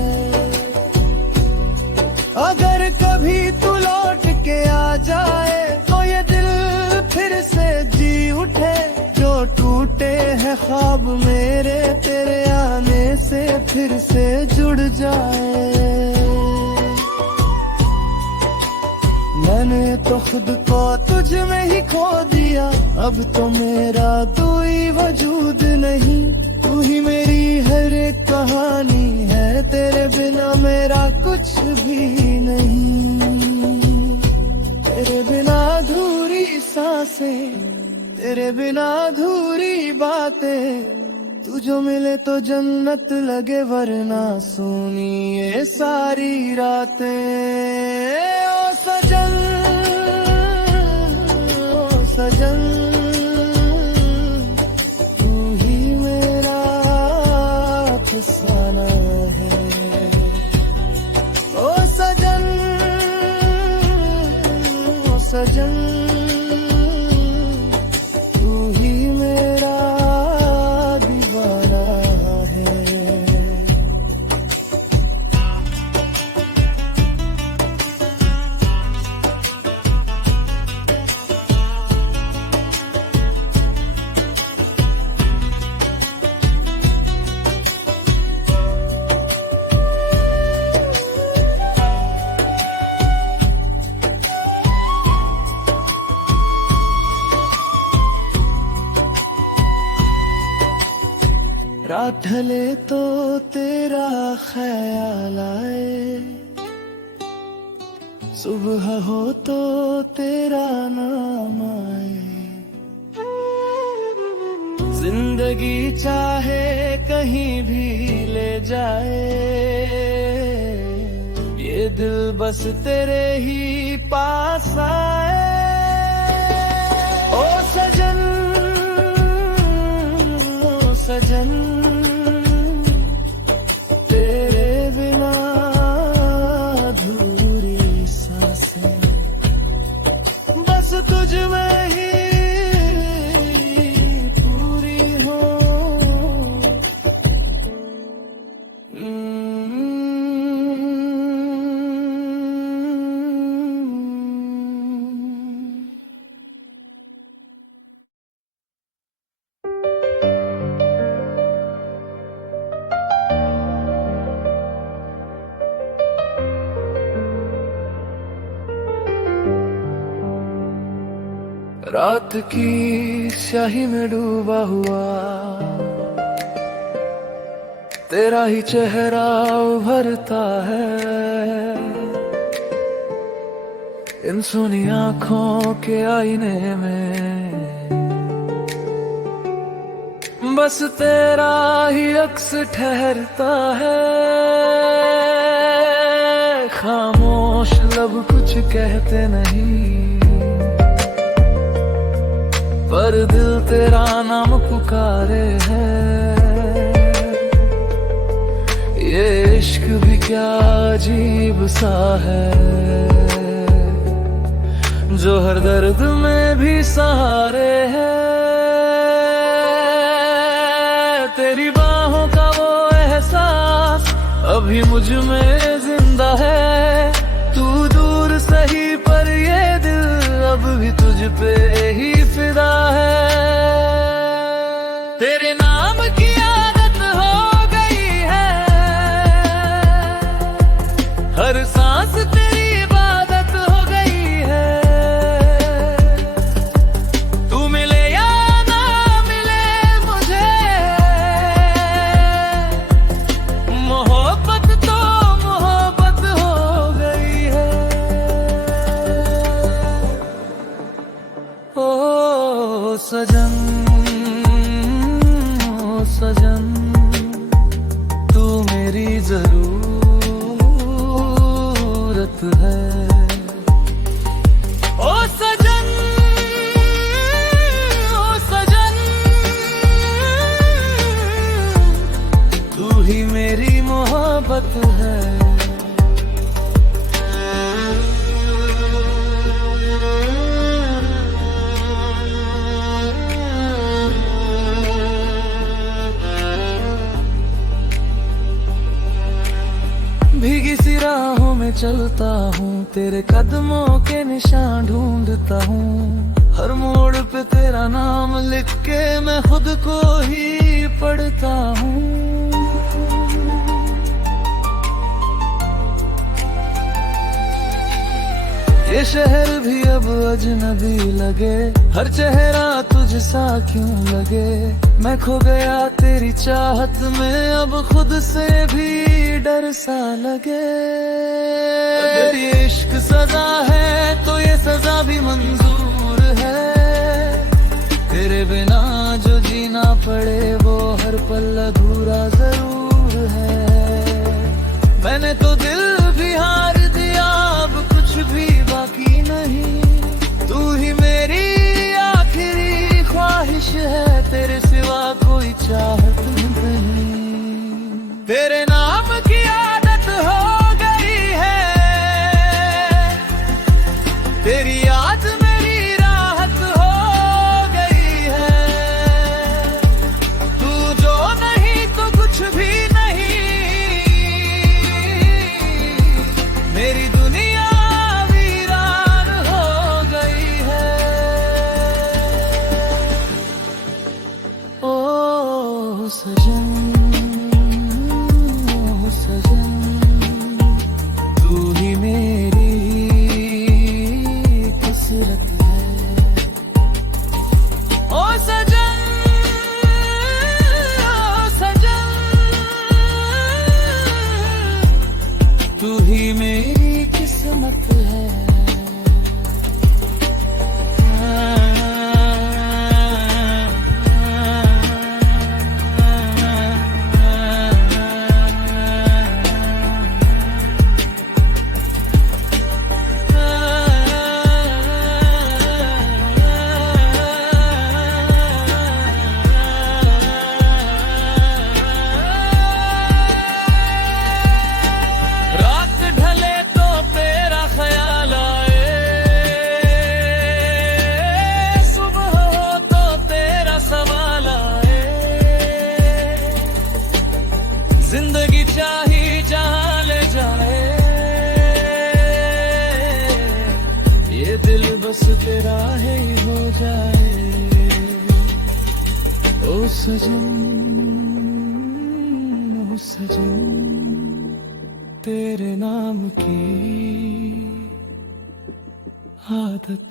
अगर कभी तू लौट के आ जाए तो ये दिल फिर से जी उठे। जो टूटे हैं ख्वाब मेरे तेरे आने से फिर से जुड़ जाए। मैंने तो खुद को तुझ में ही खो दिया, अब तो मेरा कोई वजूद नहीं। तू ही मेरी हर एक कहानी है, तेरे बिना मेरा कुछ भी नहीं। तेरे बिना अधूरी सांसें, तेरे बिना अधूरी बातें। तू जो मिले तो जन्नत लगे वरना सुनी ये सारी रातें। ओ सजन, ओ सजन, तू ही मेरा अफसाना है। ओ सजन, ओ सजन, रात ढले तो तेरा ख्याल आए, सुबह हो तो तेरा नाम आए। जिंदगी चाहे कहीं भी ले जाए, ये दिल बस तेरे ही पास आए। ओ सजन, ओ सजन, तुझ में ही पूरी हो। रात की स्याही में डूबा हुआ तेरा ही चेहरा उभरता है। इन सुनी आँखों के आईने में बस तेरा ही अक्स ठहरता है। खामोश लब कुछ कहते नहीं, पर दिल तेरा नाम पुकारे है। ये इश्क भी क्या अजीब सा है, जो हर दर्द में भी सहारे है। तेरी बाहों का वो एहसास अभी मुझ में जिंदा है। तू दूर सही पर ये दिल अब भी तुझ पे ही फिदा है। तेरे नाम की आदत हो गई है, हर सांस तेरी इबादत हो गई है। तू मिले या ना मिले मुझे, मोहब्बत तो मोहब्बत हो गई है। सजन तू मेरी जरूरत है। ओ सजन, ओ सजन, तू ही मेरी मोहब्बत है। भीगी सी राहों में चलता हूँ, तेरे कदमों के निशान ढूंढता हूँ। हर मोड़ पे तेरा नाम लिख के मैं खुद को ही पढ़ता हूँ। ये शहर भी अब अजनबी लगे, हर चेहरा तुझसा क्यों लगे। मैं खो गया तेरी चाहत में, अब खुद से भी डर सा लगे। अगर ये इश्क सजा है तो ये सजा भी मंजूर है। तेरे बिना जो जीना पड़े वो हर पल अधूरा जरूर है। मैंने तो दिल भी हार दिया, अब कुछ भी बाकी नहीं। तू ही मेरी आखिरी ख्वाहिश है, तेरे सिवा कोई चाहत नहीं। तेरे नाम की आदत हो गई है, तेरी याद मेरी राहत हो गई है। तू जो नहीं तो कुछ भी नहीं, मेरी दुनिया वीरान हो गई है। ओ सजन, सजन, तू ही मेरी कसरत है। ओ सजन, ओ सजन, तू ही मेरी किस्मत है। रात ढले तो तेरा ख्याल आए, सुबह हो तो तेरा सवाल आए। जिंदगी चाही जहां ले जाए, ये दिल बस तेरा है ही हो जाए। ओ सजन, ओ सजन, तेरे नाम की आदत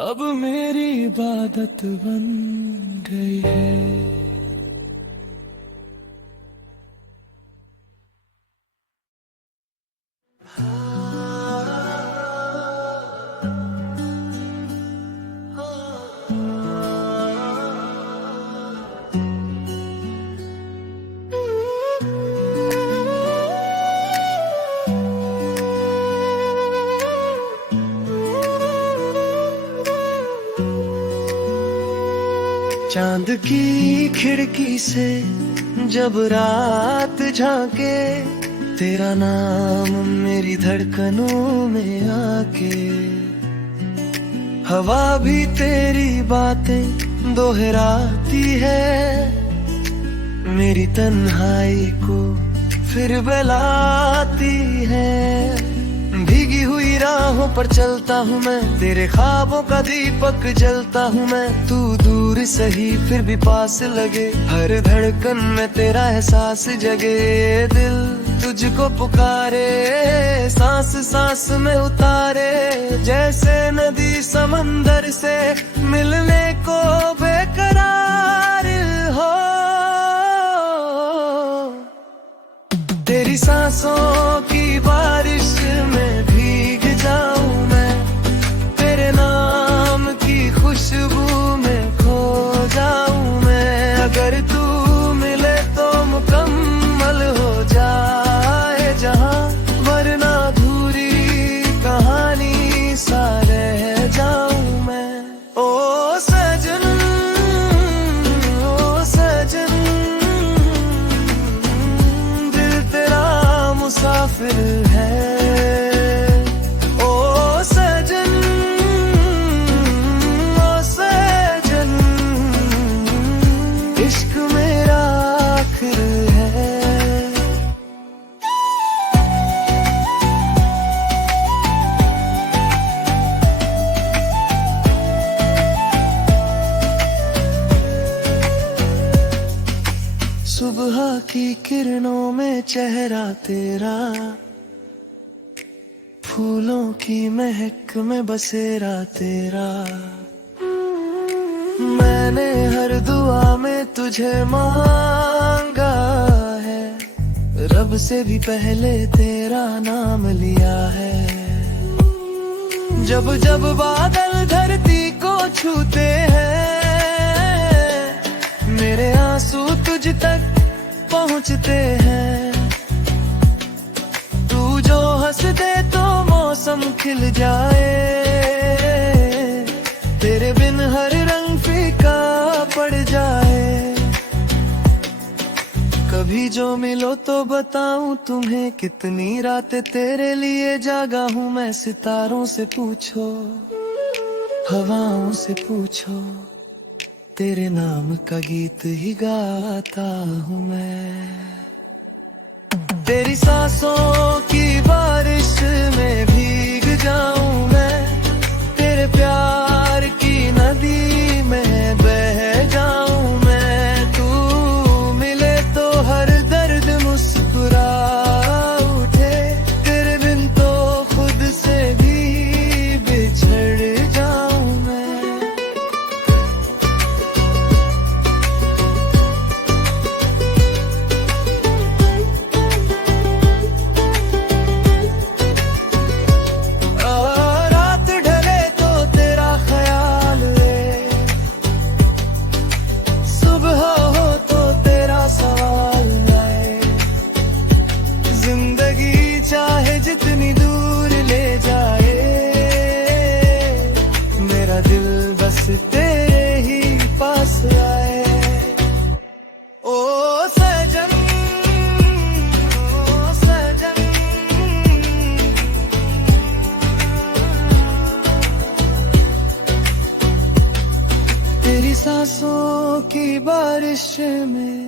अब मेरी इबादत बन गई है। चांद की खिड़की से जब रात झांके, तेरा नाम मेरी धड़कनों में आके। हवा भी तेरी बातें दोहराती है, मेरी तन्हाई को फिर बलाती है। भीगी हुई राहों पर चलता हूँ मैं, तेरे ख्वाबों का दीपक जलता हूँ मैं। तू दूर सही फिर भी पास लगे, हर धड़कन में तेरा एहसास जगे। दिल तुझको पुकारे, सांस सांस में उतारे। जैसे नदी समंदर से मिलने को बेकरार हो। तेरी सांसों की बारिश में भीग जाऊं मैं, तेरे नाम की खुशबू में खो जाऊं मैं। अगर तू मिले इश्क मेरा आखिर है। सुबह की किरणों में चेहरा तेरा, फूलों की महक में बसेरा तेरा। मैंने हर दुआ में तुझे मांगा है, रब से भी पहले तेरा नाम लिया है। जब जब बादल धरती को छूते हैं, मेरे आंसू तुझ तक पहुंचते हैं। तू जो हंस दे तो मौसम खिल जाए, तेरे बिन हर रंग फीका पड़ जाए। कभी जो मिलो तो बताऊं तुम्हें, कितनी रातें तेरे लिए जागा हूं मैं। सितारों से पूछो, हवाओं से पूछो, तेरे नाम का गीत ही गाता हूँ मैं। तेरी सांसों की बारिश में भीग जाऊं मैं, तेरे प्यार की नदी में बह जाऊं मैं। तू मिले तो हर दर्द मुस्कुरा उठे, तेरे बिन तो खुद से भी बिछड़ जाऊं मैं। जितनी दूर ले जाए, मेरा दिल बस तेरे ही पास आए। ओ सजन, ओ सजन, तेरी सांसों की बारिश में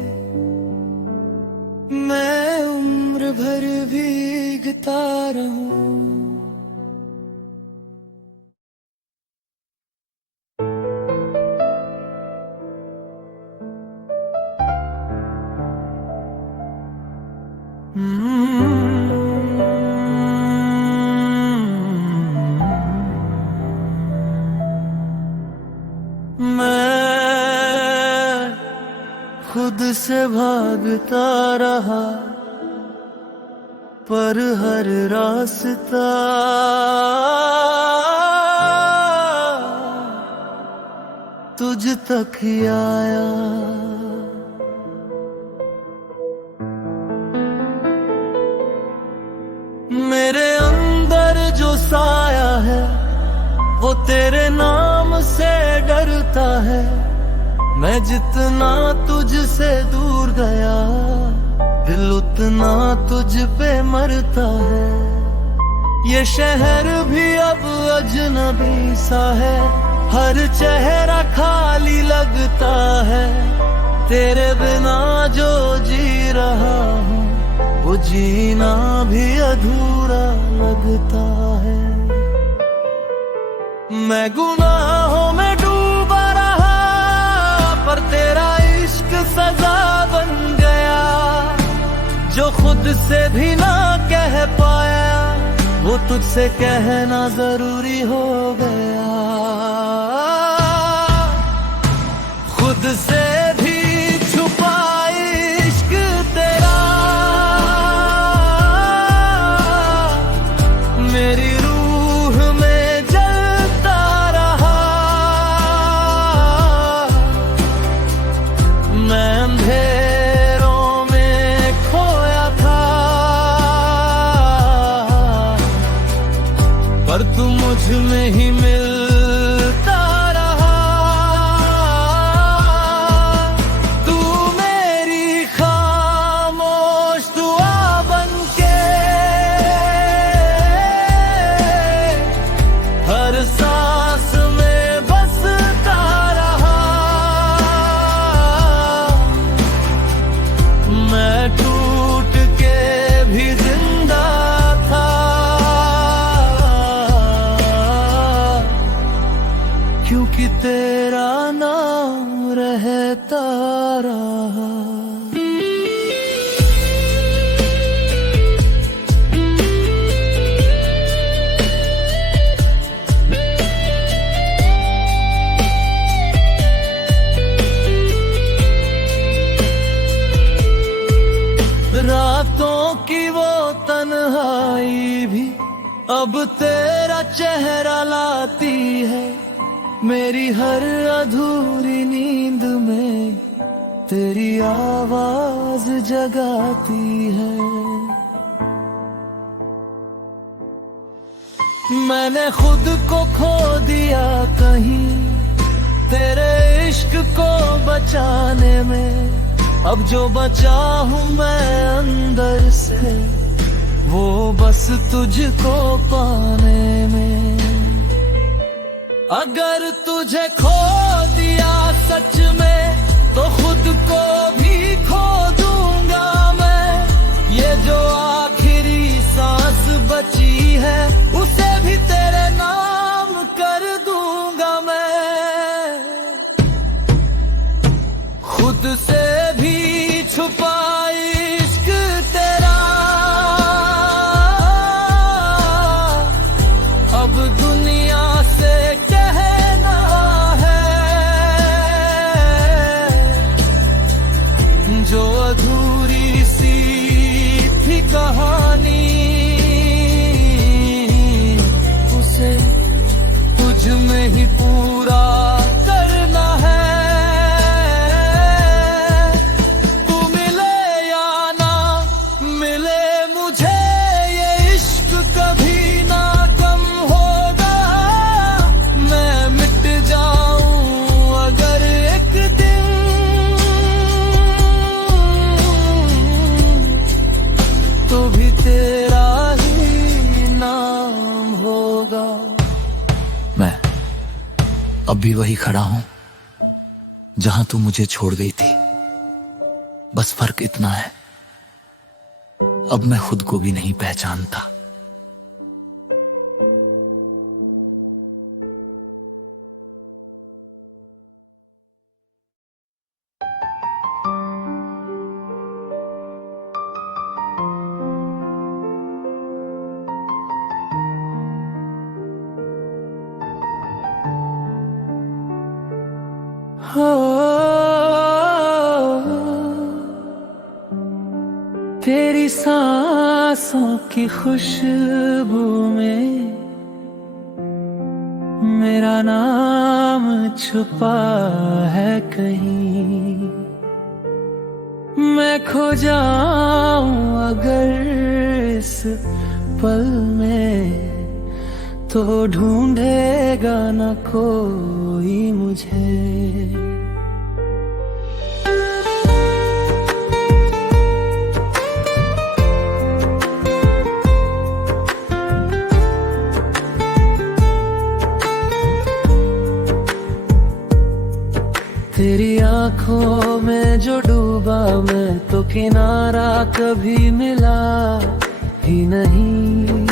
मैं उम्र भर भीगता रहूं। मैं खुद से भागता रहा, पर हर रास्ता तुझ तक ही आया। मेरे अंदर जो साया है, वो तेरे नाम से डरता है। मैं जितना तुझसे दूर गया, दिल उतना तुझ पे मरता है। ये शहर भी अब अजनबी सा है, हर चेहरा खाली लगता है। तेरे बिना जो जी रहा हूँ, वो जीना भी अधूरा लगता है। मैं गुनाहों में डूबा रहा, पर तेरा इश्क सजा बन गया। जो खुद से भी ना कह पाया, वो तुझसे कहना जरूरी हो गया। खुद से भी छुपा इश्क तेरा, मेरी रूह में जलता रहा। मैं अंधेरों में खोया था, पर तू मुझ में ही मिलता रहा। तू मेरी खामोश दुआ बनके हर सांस में बसता रहा। रहता रहा। रातों की वो तन्हाई भी अब तेरा चेहरा लाती है, मेरी हर अधूरी नींद में तेरी आवाज जगाती है। मैंने खुद को खो दिया कहीं तेरे इश्क को बचाने में, अब जो बचा हूँ मैं अंदर से वो बस तुझको पाने में। अगर तुझे खो दिया सच में तो खुद को भी खो दूंगा मैं, ये जो आखिरी सांस बची है उसे भी तेरे नाम कर दूंगा मैं। खुद से भी छुपा इश्क तेरा अब दुनिया से कहना है, जो अधूरी सी थी कहानी उसे तुझ में ही पूरा करना है। कभी ना कम होगा, मैं मिट जाऊं अगर एक दिन, तो भी तेरा ही नाम होगा। मैं अब भी वही खड़ा हूं जहां तू मुझे छोड़ गई थी, बस फर्क इतना है अब मैं खुद को भी नहीं पहचानता। तेरी सांसों की खुशबू में मेरा नाम छुपा है कहीं, मैं खो जाऊं अगर इस पल में तो ढूंढेगा न कोई मुझे। तेरी आंखों में जो डूबा मैं तो किनारा कभी मिला ही नहीं।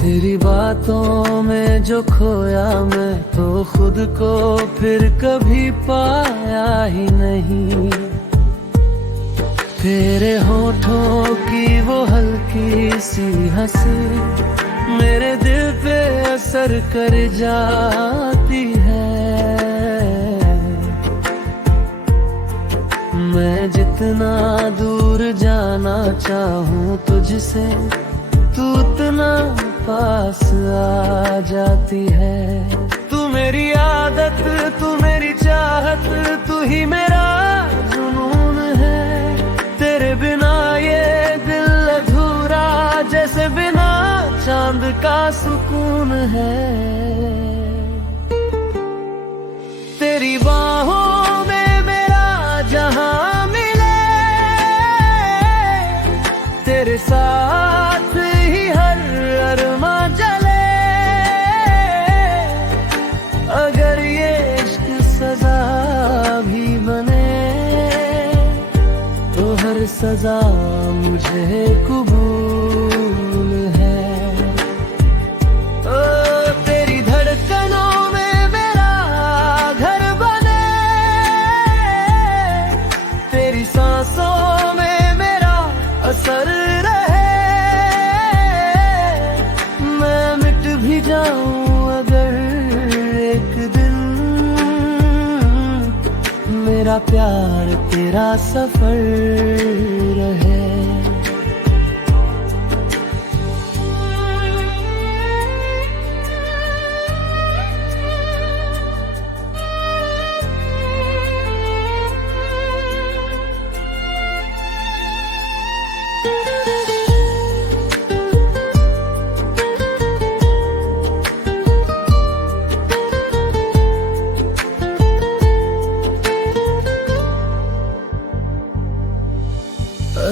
तेरी बातों में जो खोया मैं तो खुद को फिर कभी पाया ही नहीं। तेरे होठों की वो हल्की सी हंसी मेरे दिल पे असर कर जाती है। मैं जितना दूर जाना चाहूँ तुझसे तू उतना पास आ जाती है। तू मेरी आदत, तू मेरी चाहत, तू ही मेरा जुनून है। तेरे बिना ये दिल अधूरा जैसे बिना चांद का सुकून है। तेरी बाहों में मेरा जहां मिले, तेरे साथ ही हर अरमा जले। अगर ये इश्क सजा भी बने तो हर सजा मुझे कबूल है। ओ तेरी धड़कन मेरा प्यार तेरा सफर रहे।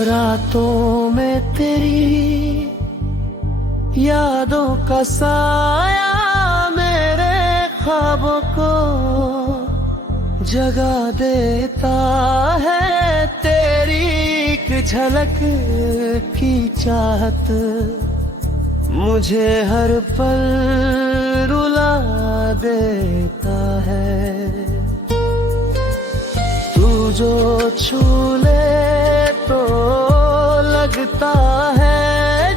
रातों में तेरी यादों का साया मेरे ख्वाबों को जगा देता है। तेरी एक झलक की चाहत मुझे हर पल रुला देता है। तू जो छू ले तो लगता है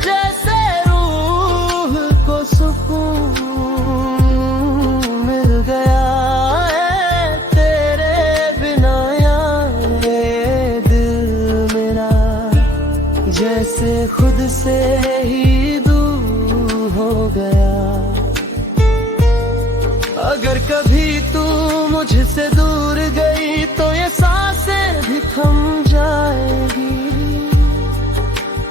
जैसे रूह को सुकून मिल गया है। तेरे बिना यार ये दिल मेरा जैसे खुद से ही दूर हो गया। अगर कभी तू मुझसे दूर गई तो ये सांसें भी थम जाएगी।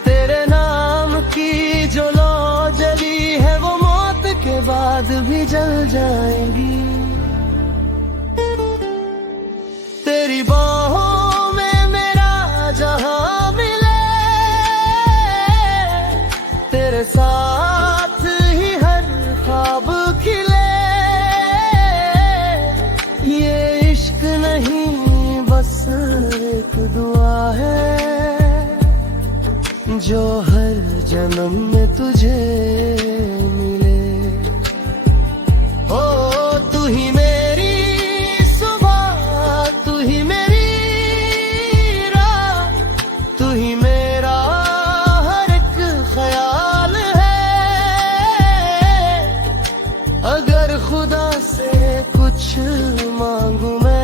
तेरे नाम की जो लौ जली है वो मौत के बाद भी जल जाएगी। तेरी बाहों में मेरा जहां मिले, तेरे साथ ही हर ख्वाब खिले। ये इश्क नहीं बस एक दुआ है जो हर जन्म में तुझे मिले। ओ तू ही मेरी सुबह, तू ही मेरी रात, तू ही मेरा हर एक ख्याल है। अगर खुदा से कुछ मांगू मैं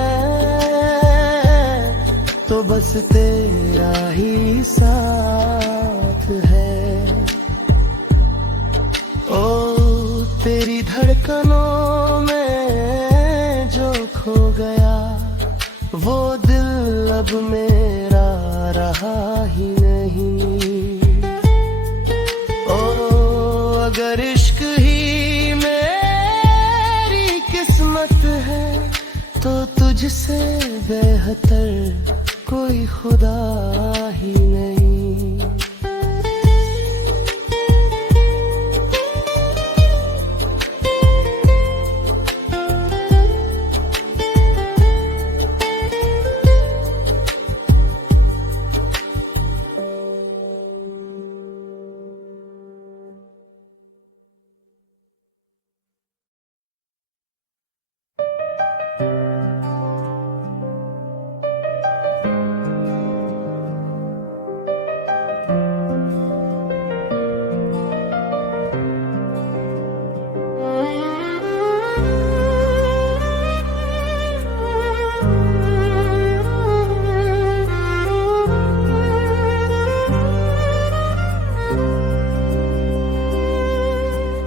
तो बस तेरा ही साथ है। ओ तेरी धड़कनों में जो खो गया वो दिल अब मेरा रहा ही नहीं। ओ अगर इश्क ही मेरी किस्मत है तो तुझसे बेहतर कोई खुदा ही नहीं।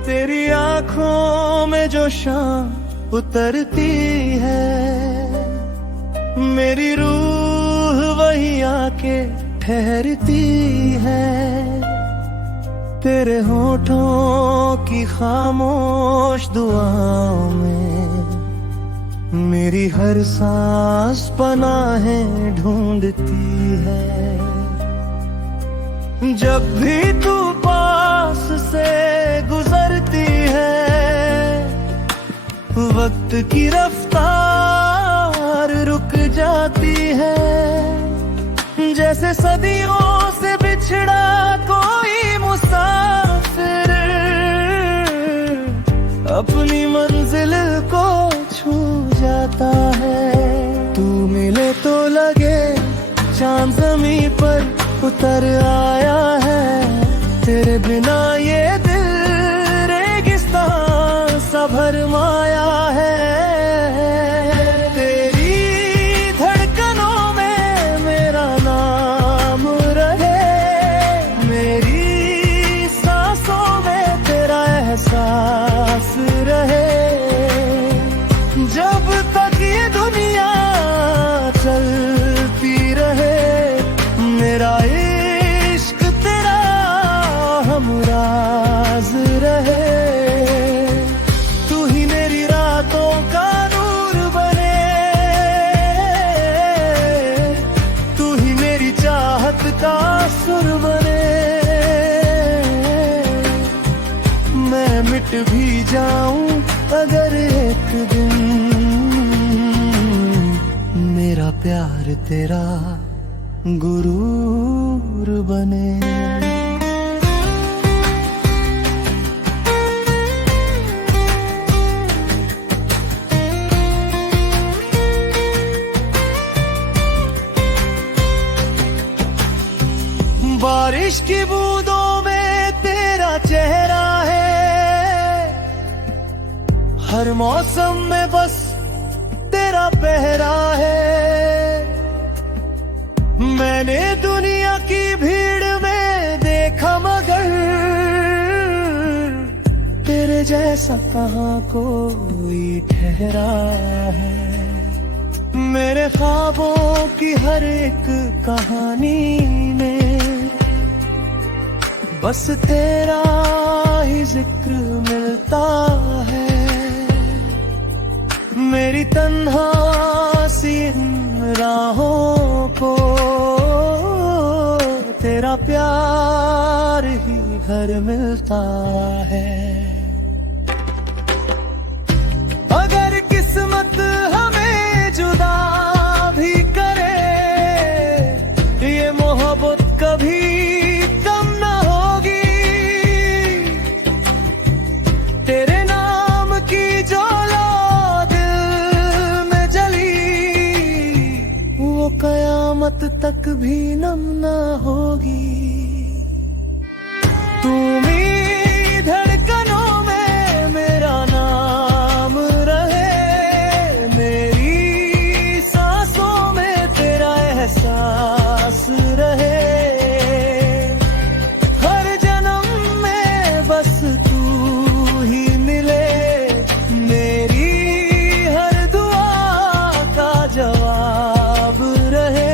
तेरी आँखों में जो शाम उतरती है मेरी रूह वही आके ठहरती है। तेरे होठों की खामोश दुआओं में मेरी हर सांस पनाहें ढूंढती है। जब भी तू पास से गुजरती है वक्त की रफ्तार रुक जाती है। जैसे सदियों से बिछड़ा कोई मुसाफिर अपनी मंजिल को छू जाता है। तू मिले तो लगे चांद ज़मीं पर उतर आया है। तेरे बिना ये दिल रेगिस्तान सा भरमाया है। तेरी धड़कन भी जाऊं अगर एक दिन, मेरा प्यार तेरा गुरूर बने। बारिश की बूंदों में तेरा चेहरा है, हर मौसम में बस तेरा पहरा है। मैंने दुनिया की भीड़ में देखा मगर तेरे जैसा कहाँ कोई ठहरा है। मेरे ख्वाबों की हर एक कहानी में बस तेरा ही जिक्र मिलता है। मेरी तन्हा सी इन राहों को तेरा प्यार ही घर मिलता है। अगर किस्मत हमें जुदा भी करे, ये मोहब्बत कभी कम न होगी। तेरे नाम की जो लो दिल में जली, वो कयामत तक भी नम न होगी। तुम्हीं धड़कनों में मेरा नाम रहे, मेरी सांसों में तेरा एहसास रहे। हर जन्म में बस तू ही मिले, मेरी हर दुआ का जवाब रहे।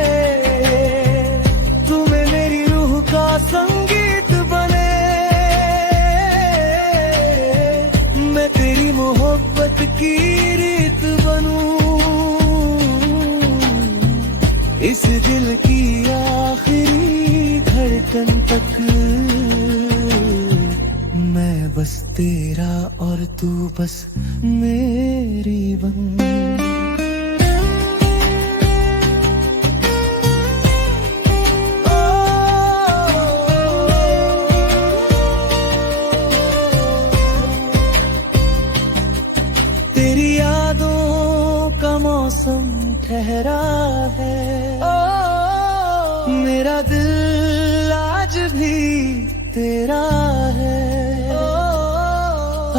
तुम्हें मेरी रूह का संगीत बने, मैं तेरी मोहब्बत की रीत बनूं। इस दिल की आखिरी धड़कन तक मैं बस तेरा और तू बस मेरी बन। तेरी यादों का मौसम ठहरा है, मेरा दिल आज भी तेरा है।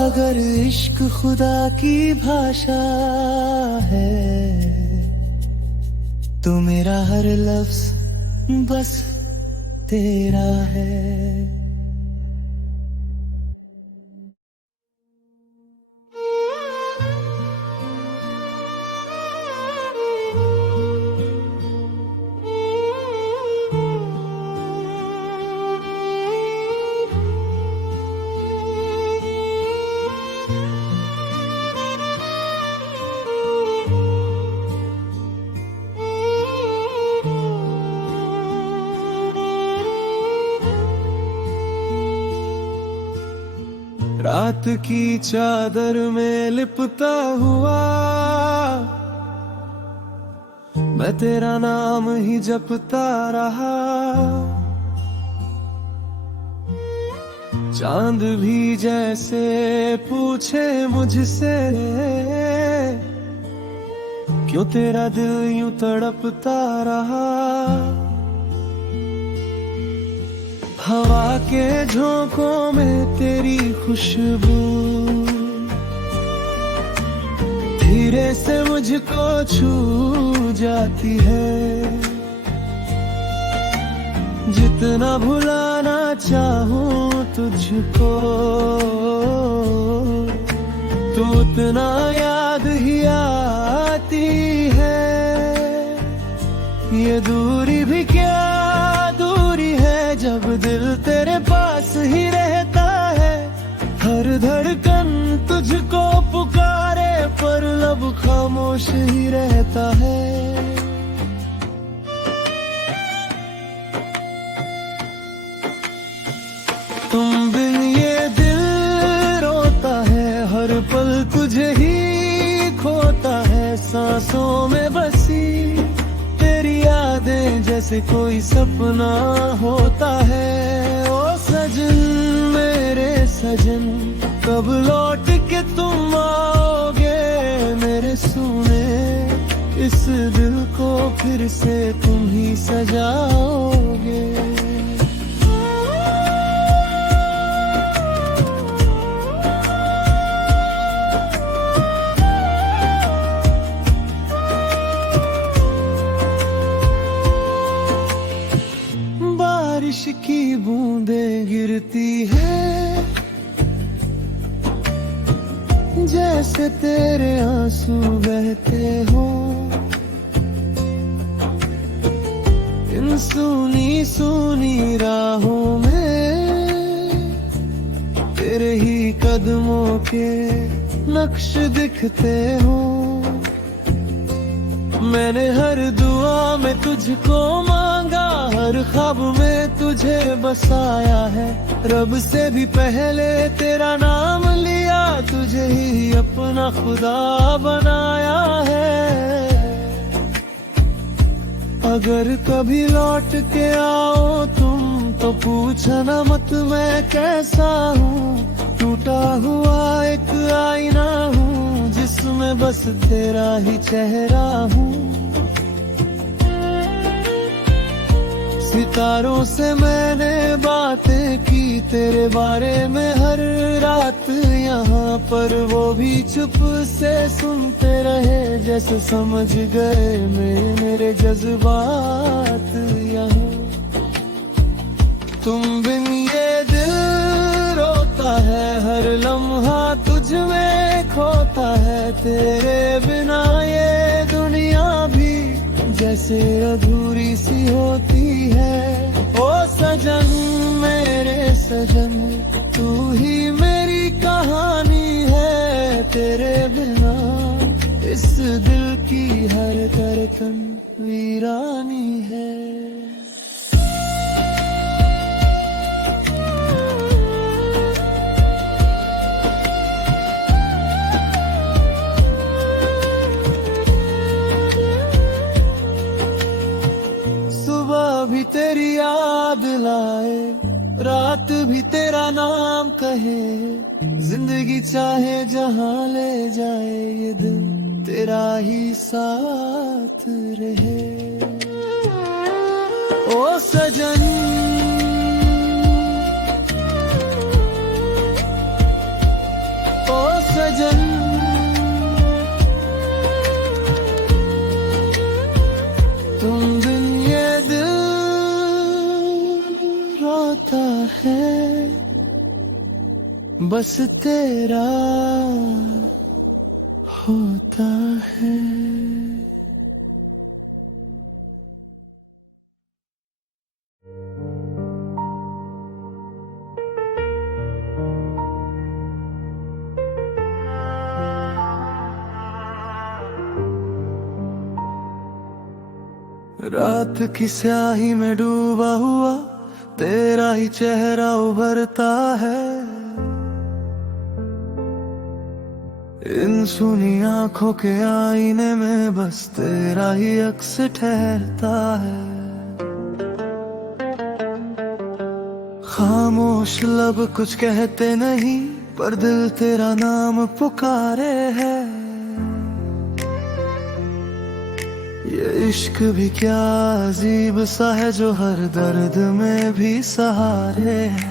अगर इश्क खुदा की भाषा है, तो मेरा हर लफ्ज बस तेरा है। रात की चादर में लिपटा हुआ मैं तेरा नाम ही जपता रहा। चांद भी जैसे पूछे मुझसे, क्यों तेरा दिल यूं तड़पता रहा। हवा के झोंकों में तेरी खुशबू धीरे से मुझको छू जाती है। जितना भुलाना चाहूं तुझको, तू उतना याद ही आती है। ये दूरी भी क्या दूरी है, जब दिल तेरे पास ही रहता है। हर धड़कन तुझको पुकारे, पर लब खामोश ही रहता है। तुम बिन ये दिल रोता सांसों में बसी तेरी यादें जैसे कोई सपना होता है। ओ सजन मेरे सजन, कब लौट के तुम आओगे मेरे सुने, इस दिल को फिर से तुम ही सजाओगे। बारिश की बूंदें गिरती है जैसे तेरे आंसू बहते हो, इन सुनी सुनी राहों में तेरे ही कदमों के नक्श दिखते हो। मैंने हर दुआ में तुझको मांगा, हर ख्वाब में तुझे बसाया है। रब से भी पहले तेरा नाम लिया, तुझे ही अपना खुदा बनाया है। अगर कभी लौट के आओ तुम तो पूछना मत मैं कैसा हूँ। टूटा हुआ एक आईना हूँ जिसमें बस तेरा ही चेहरा हूँ। सितारों से मैंने बातें की तेरे बारे में हर रात यहाँ पर, वो भी चुप से सुनते रहे जैसे समझ गए मेरे जज्बात यहाँ। तुम बिन ये दिल रोता है, हर लम्हा तुझ में खोता है। तेरे बिना ये दुनिया भी जैसे अधूरी सी होती है। ओ सजन मेरे सजन, तू ही मेरी कहानी है। तेरे बिना इस दिल की हर धड़कन वीरानी है। भी तेरी याद लाए, रात भी तेरा नाम कहे, जिंदगी चाहे जहां ले जाए ये दिल तेरा ही साथ रहे। ओ सजन ओ सजन, तुम बिन ये दिल रोता है, बस तेरा होता है। रात की स्याही में डूबा हुआ तेरा ही चेहरा उभरता है। इन सुनी आंखों के आईने में बस तेरा ही अक्स ठहरता है। खामोश लब कुछ कहते नहीं पर दिल तेरा नाम पुकारे है। ये इश्क भी क्या अजीब सा है जो हर दर्द में भी सहारे है।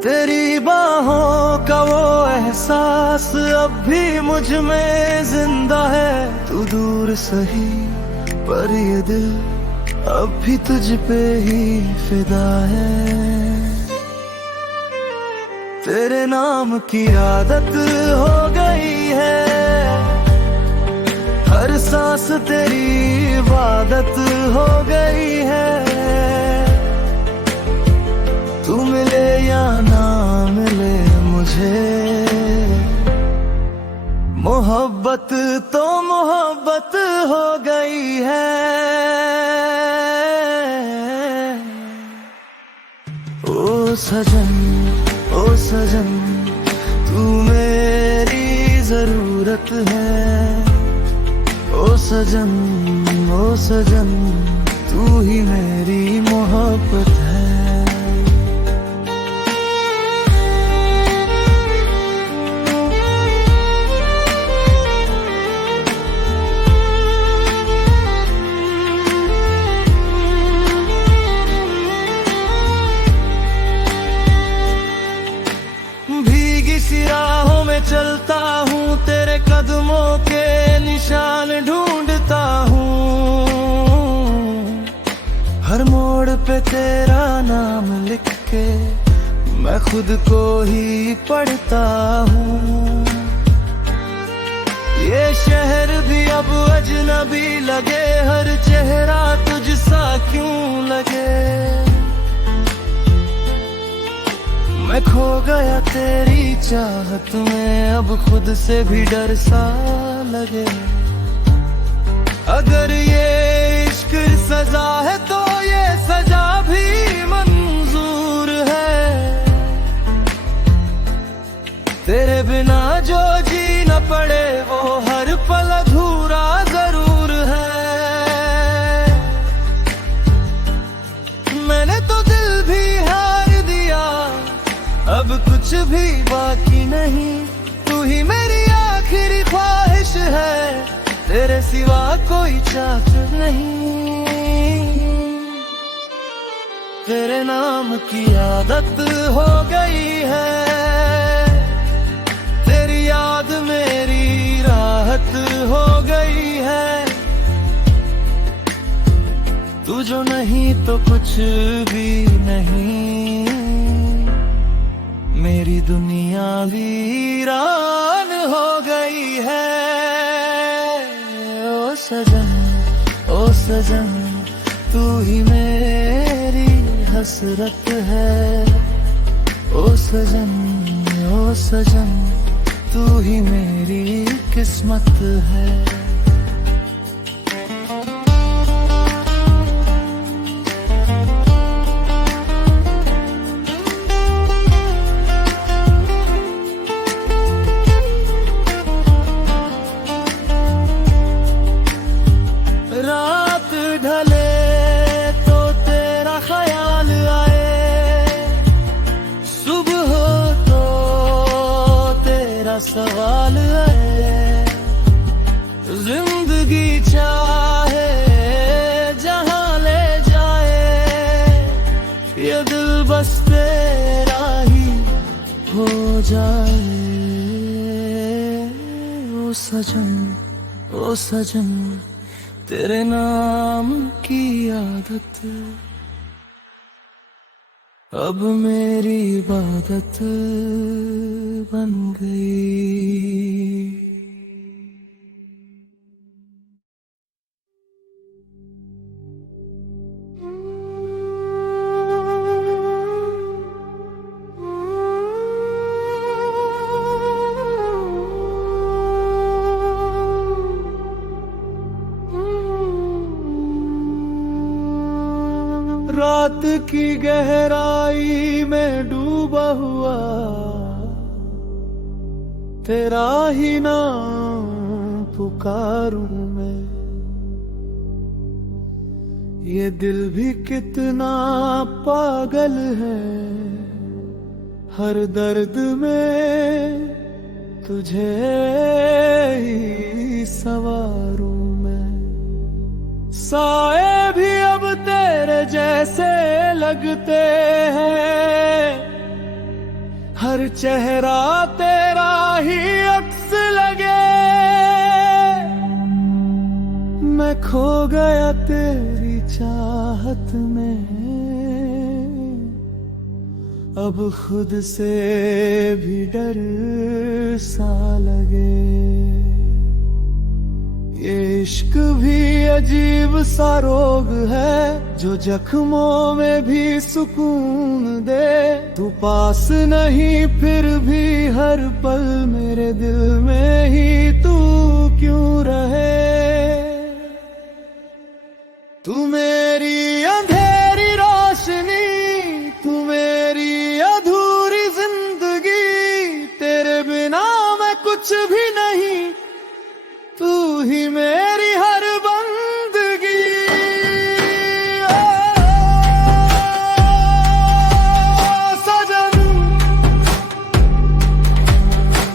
तेरी बाहों का वो एहसास अब भी मुझ में जिंदा है। तू दूर सही पर ये दिल अब भी तुझ पे ही फिदा है। तेरे नाम की आदत हो गई है, हर सांस तेरी इबादत हो गई है। तू मिले या ना मिले मुझे, मोहब्बत तो मोहब्बत हो गई है। ओ सजन तू मेरी जरूरत मोहब्बत है। ओ सजन, ओ सजन, तू ही मेरी मोहब्बत है। भीगी सी राहों में चलता हूँ, तेरे कदमों के निशान ढूंढता हूँ। हर मोड़ पे तेरा नाम लिख के मैं खुद को ही पढ़ता हूँ। ये शहर भी अब अजनबी लगे, हर चेहरा तुझसा क्यों लगे। मैं खो गया तेरी चाहत में, अब खुद से भी डर सा लगे। अगर ये इश्क सजा है तो ये सजा भी मंजूर है। तेरे बिना जो जी न पड़े वो हर पल अधूरा जरूर है। मैंने तो दिल भी हार दिया, अब कुछ भी बाकी नहीं। तू ही मेरी आखिरी ख्वाहिश है, तेरे सिवा कोई चाहत नहीं। तेरे नाम की आदत हो गई है, तेरी याद मेरी राहत हो गई है। तू जो नहीं तो कुछ भी नहीं, मेरी दुनिया वीरान हो गई है। ओ सजन, ओ सजन, तू ही मेरी हसरत है। ओ सजन, ओ सजन, तू ही मेरी किस्मत है। रात ढले तो तेरा ख्याल आए, सुबह हो तो तेरा सवाल आए। जिंदगी चाहे जहां ले जाए, ये दिल बस तेरा ही हो जाए। ओ सजन, ओ सजन, तेरे नाम की आदत अब मेरी इबादत बन गई। रात की गहराई में डूबा हुआ तेरा ही नाम पुकारूं मैं। ये दिल भी कितना पागल है, हर दर्द में तुझे ही संवारूं मैं। साए भी अब तेरे जैसे लगते हैं, हर चेहरा तेरा ही अक्स लगे। मैं खो गया तेरी चाहत में, अब खुद से भी डर सा लगे। ये इश्क भी अजीब सा रोग है, जो जख्मों में भी सुकून दे। तू पास नहीं फिर भी हर पल मेरे दिल में ही तू क्यों रहे। तू मेरी अंधेरी रोशनी, तू मेरी अधूरी जिंदगी। तेरे बिना मैं कुछ भी नहीं, ही मेरी हर बंदगी।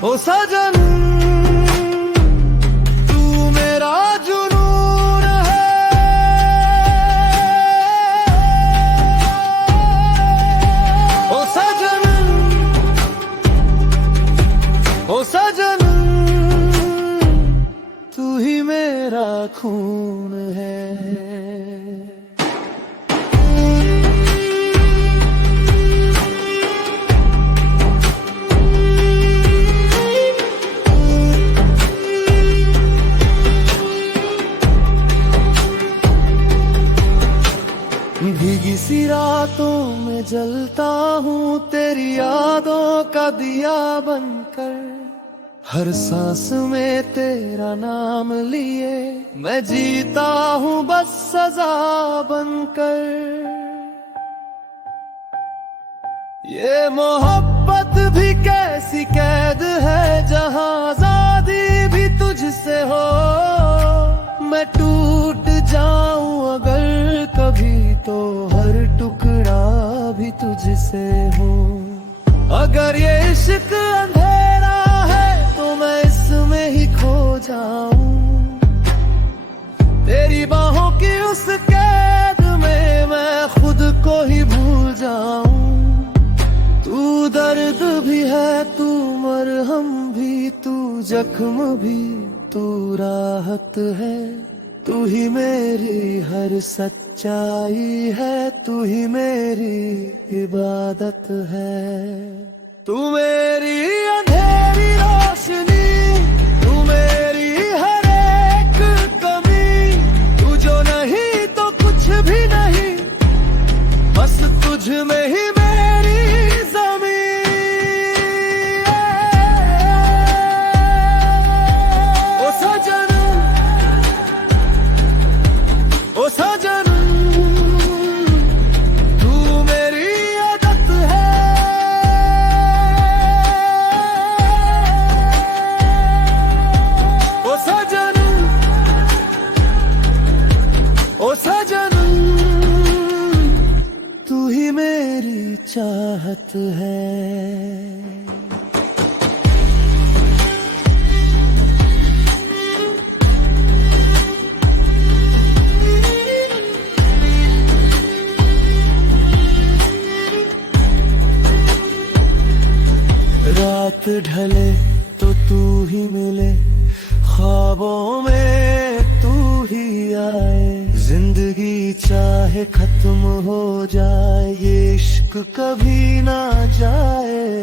ओ सजन तू मेरा जुनून है। ओ सजन, ओ सजन तू ही मेरा खून है। भीगी सी रातों में जलता हूँ तेरी यादों का दिया बनकर। हर सांस में तेरा नाम लिए मैं जीता हूँ बस सजा बनकर। ये मोहब्बत भी कैसी कैद है जहाँ आजादी भी तुझसे हो। मैं टूट जाऊं अगर कभी तो हर टुकड़ा भी तुझसे हो। अगर ये इश्क अंधेरा है तो मैं इसमें ही खो जाऊं। तेरी बाहों की उस कैद में मैं खुद को ही भूल जाऊं। तू दर्द भी है, तू मरहम भी, तू जख्म भी, तू राहत है। तू ही मेरी हर सच्चाई है, तू ही मेरी इबादत है। तू मेरी अंधेरी रोशनी, तू मेरी हर एक कमी। तू जो नहीं तो कुछ भी नहीं, बस तुझ में ही मेरी ज़मीं। ओ सजन, ओ सजन तू मेरी आदत है। ओ सजन, ओ सजन तू ही मेरी चाहत है। रात ढले तो तू ही मिले, ख्वाबों में तू ही आए। जिंदगी चाहे खत्म हो जाए, ये इश्क कभी ना जाए